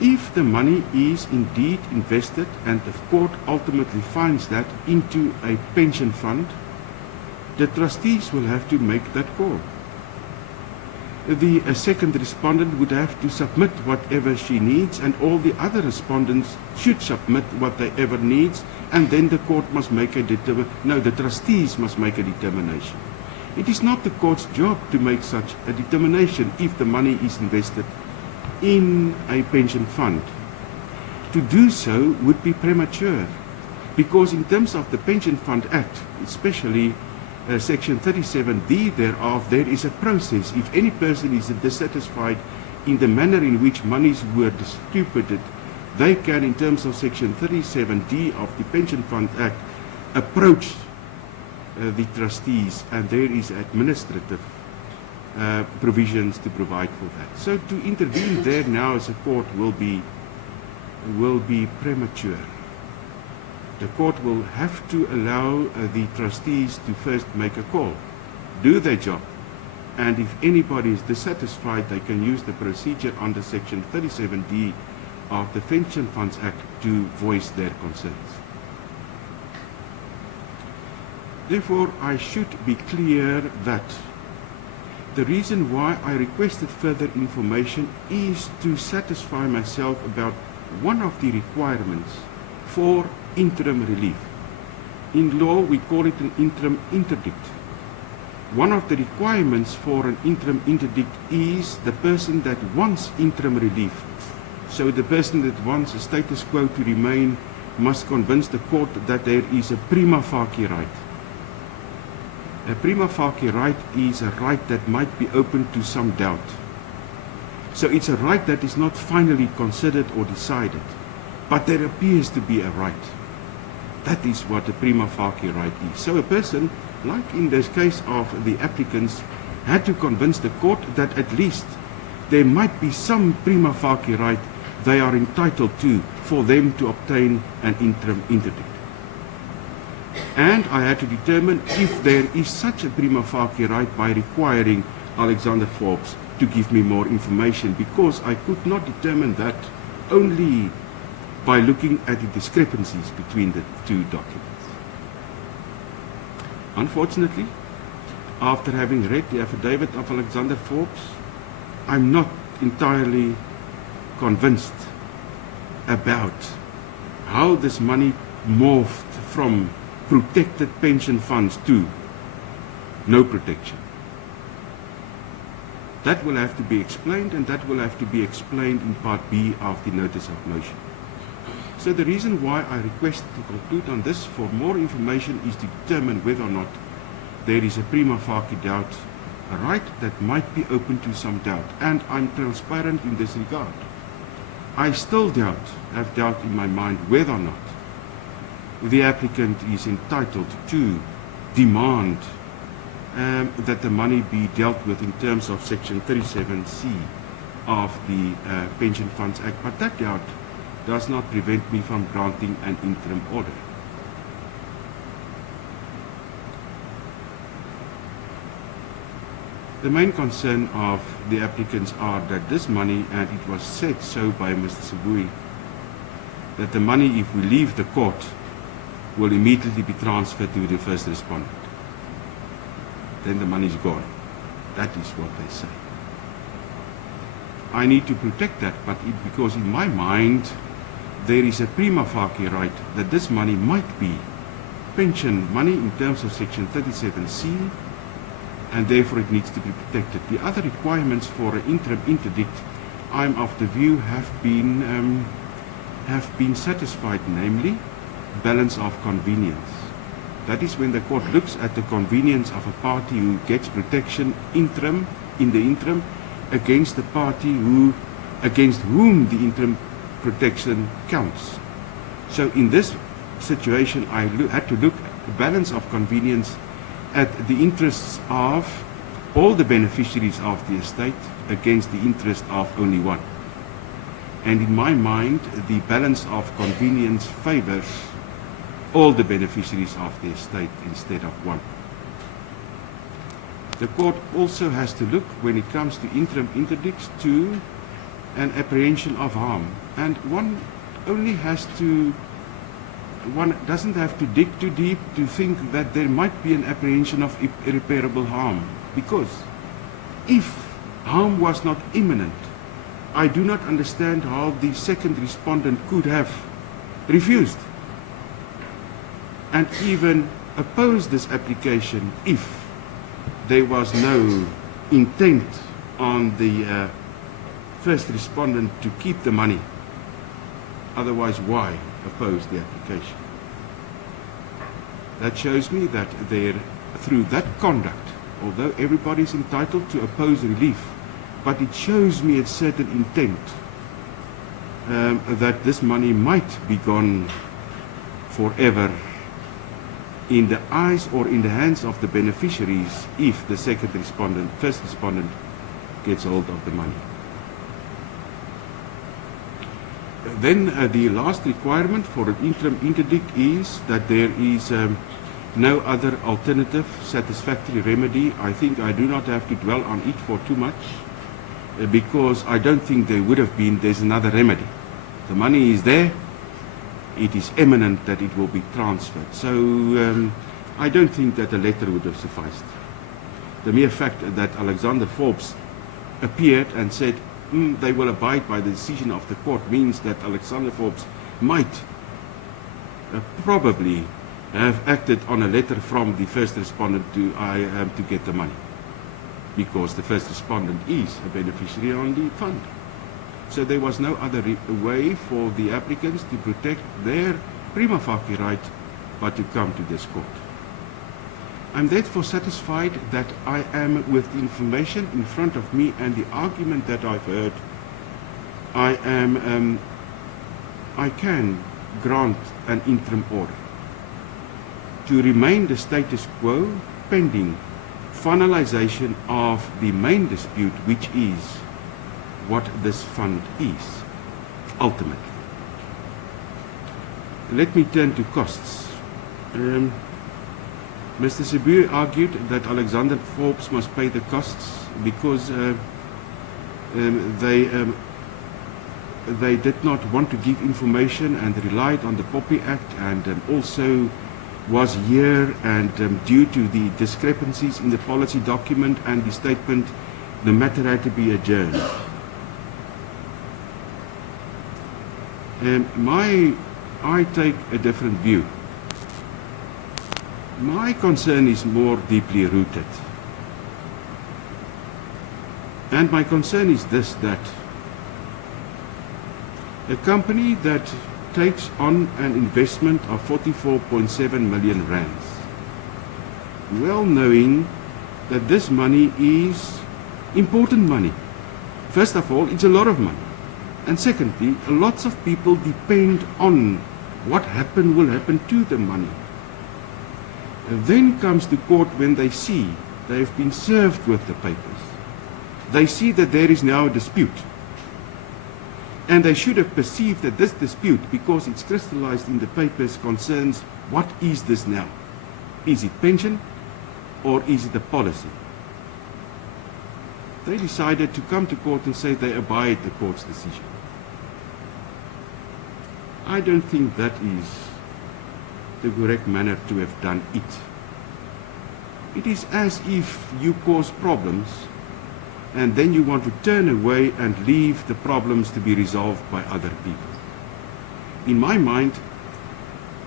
If the money is indeed invested and the court ultimately finds that into a pension fund, the trustees will have to make that call. The second respondent would have to submit whatever she needs, and all the other respondents should submit what they ever needs, and then the court must make a the trustees must make a determination. It is not the court's job to make such a determination if the money is invested in a pension fund. To do so would be premature, because in terms of the Pension Fund Act, especially Section 37D thereof, there is a process. If any person is dissatisfied in the manner in which monies were distributed, they can, in terms of Section 37D of the Pension Fund Act, approach the trustees, and there is administrative provisions to provide for that. So to intervene there now as a court will be premature. The court will have to allow the trustees to first make a call, do their job, and if anybody is dissatisfied, they can use the procedure under Section 37D of the Pension Funds Act to voice their concerns. Therefore, I should be clear that the reason why I requested further information is to satisfy myself about one of the requirements for interim relief. In law, we call it an interim interdict. One of the requirements for an interim interdict is the person that wants interim relief. So the person that wants a status quo to remain must convince the court that there is a prima facie right. A prima facie right is a right that might be open to some doubt. So it's a right that is not finally considered or decided, but there appears to be a right. That is what a prima facie right is. So a person, like in this case of the applicants, had to convince the court that at least there might be some prima facie right they are entitled to for them to obtain an interim interdict. And I had to determine if there is such a prima facie right by requiring Alexforbes to give me more information, because I could not determine that only by looking at the discrepancies between the two documents. Unfortunately, after having read the affidavit of Alexforbes, I'm not entirely convinced about how this money morphed from protected pension funds to no protection. That will have to be explained, and that will have to be explained in Part B of the Notice of Motion. So the reason why I request to conclude on this for more information is to determine whether or not there is a prima facie doubt, a right that might be open to some doubt, and I'm transparent in this regard. I still have doubt in my mind whether or not the applicant is entitled to demand that the money be dealt with in terms of Section 37C of the Pension Funds Act, but that doubt does not prevent me from granting an interim order. The main concern of the applicants are that this money, and it was said so by Mr. Sibuyi, that the money, if we leave the court, will immediately be transferred to the first respondent. Then the money is gone. That is what they say. I need to protect that, but because in my mind, there is a prima facie right that this money might be pension money in terms of Section 37C, and therefore it needs to be protected. The other requirements for an interim interdict, I'm of the view, have been satisfied, namely balance of convenience. That is when the court looks at the convenience of a party who gets protection in the interim against the party against whom the interim protection counts. So in this situation, I had to look at the balance of convenience at the interests of all the beneficiaries of the estate against the interest of only one. And in my mind, the balance of convenience favors all the beneficiaries of the estate instead of one. The court also has to look, when it comes to interim interdicts, to an apprehension of harm. And one doesn't have to dig too deep to think that there might be an apprehension of irreparable harm. Because if harm was not imminent, I do not understand how the second respondent could have refused and even opposed this application if there was no intent on the first respondent to keep the money. Otherwise, why oppose the application? That shows me that through that conduct, although everybody is entitled to oppose relief, but it shows me a certain intent that this money might be gone forever in the eyes or in the hands of the beneficiaries if the first respondent gets hold of the money. Then the last requirement for an interim interdict is that there is no other alternative satisfactory remedy. I think I do not have to dwell on it for too much because I don't think there would have been. There's another remedy. The money is there. It is imminent that it will be transferred. So I don't think that a letter would have sufficed. The mere fact that Alexforbes appeared and said they will abide by the decision of the court means that Alexforbes might probably have acted on a letter from the first respondent to get the money, because the first respondent is a beneficiary on the fund. So there was no other way for the applicants to protect their prima facie right but to come to this court. I'm therefore satisfied that I am, with the information in front of me and the argument that I've heard, I can grant an interim order to remain the status quo pending finalization of the main dispute, which is what this fund is, ultimately. Let me turn to costs. Mr. Sibuyi argued that Alexforbes must pay the costs because they did not want to give information and relied on the Poppy Act, and also was here, and due to the discrepancies in the policy document and the statement, the matter had to be adjourned. I take a different view. My concern is more deeply rooted. And my concern is this, that a company that takes on an investment of 44.7 million rands, well knowing that this money is important money. First of all, it's a lot of money. And secondly, lots of people depend on what will happen to the money. And then comes the court when they see they have been served with the papers. They see that there is now a dispute. And they should have perceived that this dispute, because it's crystallized in the papers, concerns what is this now? Is it pension or is it a policy? They decided to come to court and say they abide the court's decision. I don't think that is the correct manner to have done it. It is as if you cause problems and then you want to turn away and leave the problems to be resolved by other people. In my mind,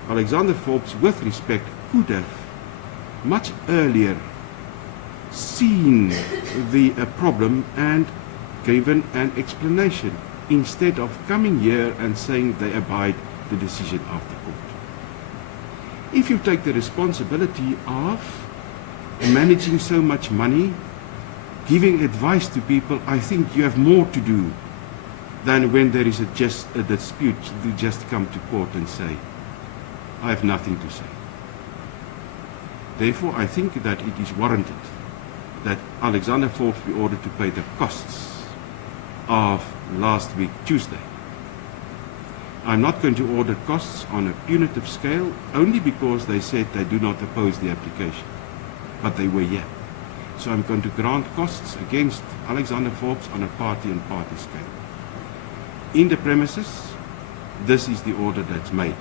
Alexforbes, with respect, could have much earlier seen the problem and given an explanation, instead of coming here and saying they abide the decision of the court. If you take the responsibility of managing so much money, giving advice to people, I think you have more to do than when there is just a dispute to just come to court and say, I have nothing to say. Therefore, I think that it is warranted that Alexforbes be ordered to pay the costs of last week, Tuesday. I'm not going to order costs on a punitive scale only because they said they do not oppose the application, but they were here. So I'm going to grant costs against Alexforbes on a party and party scale. In the premises, this is the order that's made.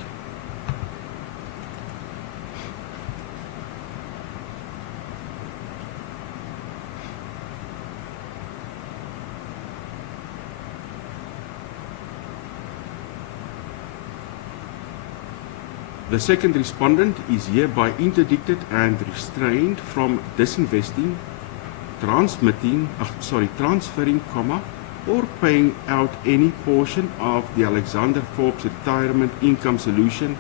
The second respondent is hereby interdicted and restrained from disinvesting, transferring, or paying out any portion of the Alexforbes Retirement Income Solution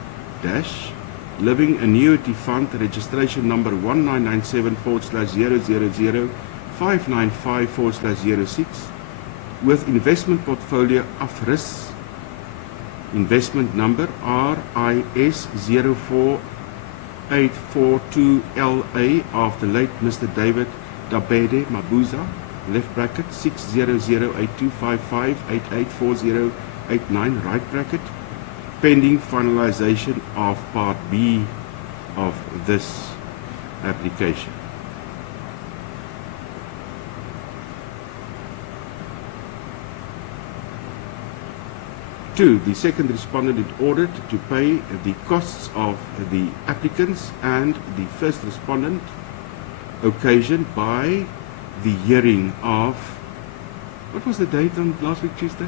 Living Annuity Fund registration number 1997/000-595/06 with investment portfolio AFRIS investment number RIS 04842LA of the late Mr. David Mabuza, left bracket 6008255884089, right bracket, pending finalization of Part B of this application. 2. The second respondent is ordered to pay the costs of the applicants and the first respondent occasioned by the hearing of, what was the date on last week, Tuesday?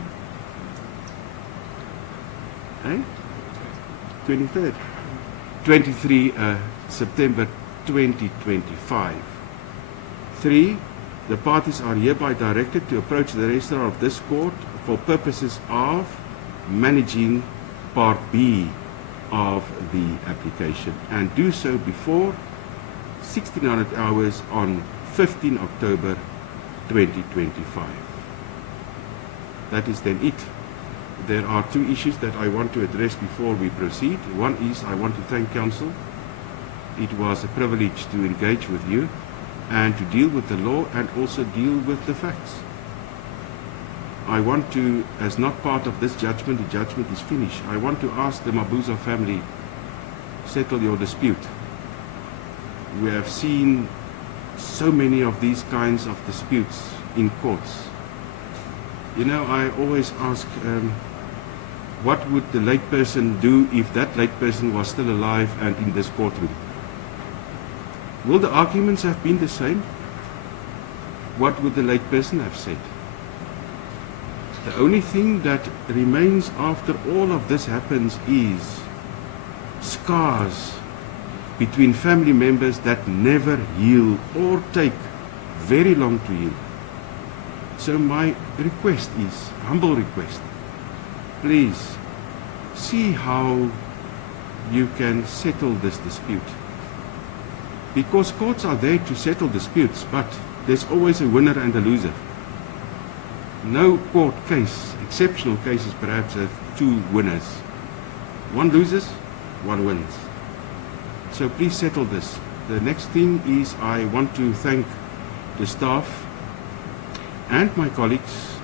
23rd. 23 September 2025. 3. The parties are hereby directed to approach the registrar of this court for purposes of managing Part B of the application and do so before 1600 hours on 15 October 2025. That is then it. There are two issues that I want to address before we proceed. One is I want to thank Council. It was a privilege to engage with you and to deal with the law and also deal with the facts. I want to, as not part of this judgment, the judgment is finished. I want to ask the Mabuza family, settle your dispute. We have seen so many of these kinds of disputes in courts. You know, I always ask, what would the late person do if that late person was still alive and in this courtroom? Will the arguments have been the same? What would the late person have said? The only thing that remains after all of this happens is scars between family members that never heal or take very long to heal. So my request is, humble request, please see how you can settle this dispute. Because courts are there to settle disputes, but there's always a winner and a loser. No court case, exceptional cases perhaps, have two winners. One loses, one wins. So please settle this. The next thing is I want to thank the staff and my colleagues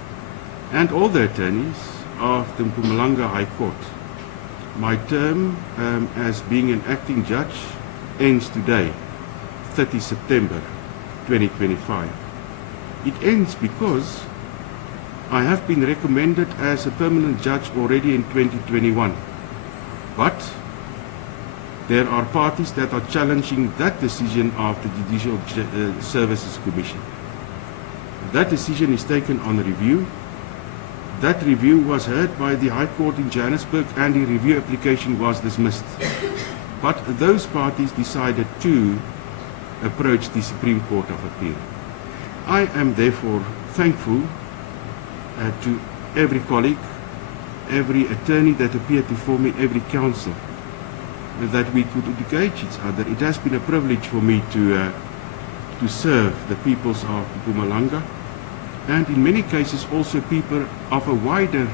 and all the attorneys of the Mpumalanga High Court. My term as being an acting judge ends today, 30 September 2025. It ends because I have been recommended as a permanent judge already in 2021. But there are parties that are challenging that decision of the Judicial Services Commission. That decision is taken on review. That review was heard by the High Court in Johannesburg and the review application was dismissed. But those parties decided to approach the Supreme Court of Appeal. I am therefore thankful to every colleague, every attorney that appeared before me, every counsel, that we could engage each other. It has been a privilege for me to serve the peoples of Mpumalanga, and in many cases also people of a wider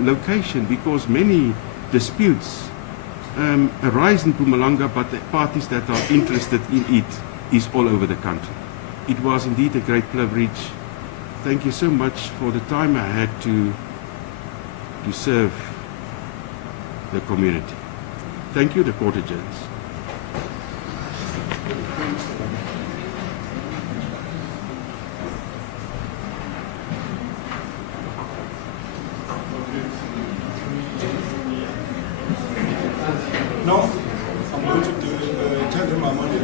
location, because many disputes arise in Mpumalanga, but the parties that are interested in it is all over the country. It was indeed a great privilege. Thank you so much for the time I had to serve the community. Thank you, the court adjourns. No, I'm going to tell him I'm only in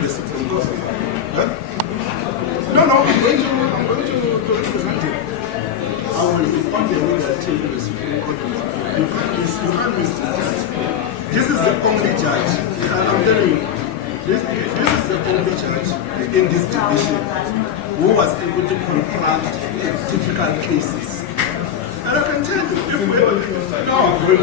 the Supreme Court. Huh? No, I'm going to represent him. I will be on the way that to the Supreme Court. You can't miss this. This is the only judge, I'm telling you, this is the only judge in this division who was able to confront difficult cases. And I can tell you, if we are, no, I'm going to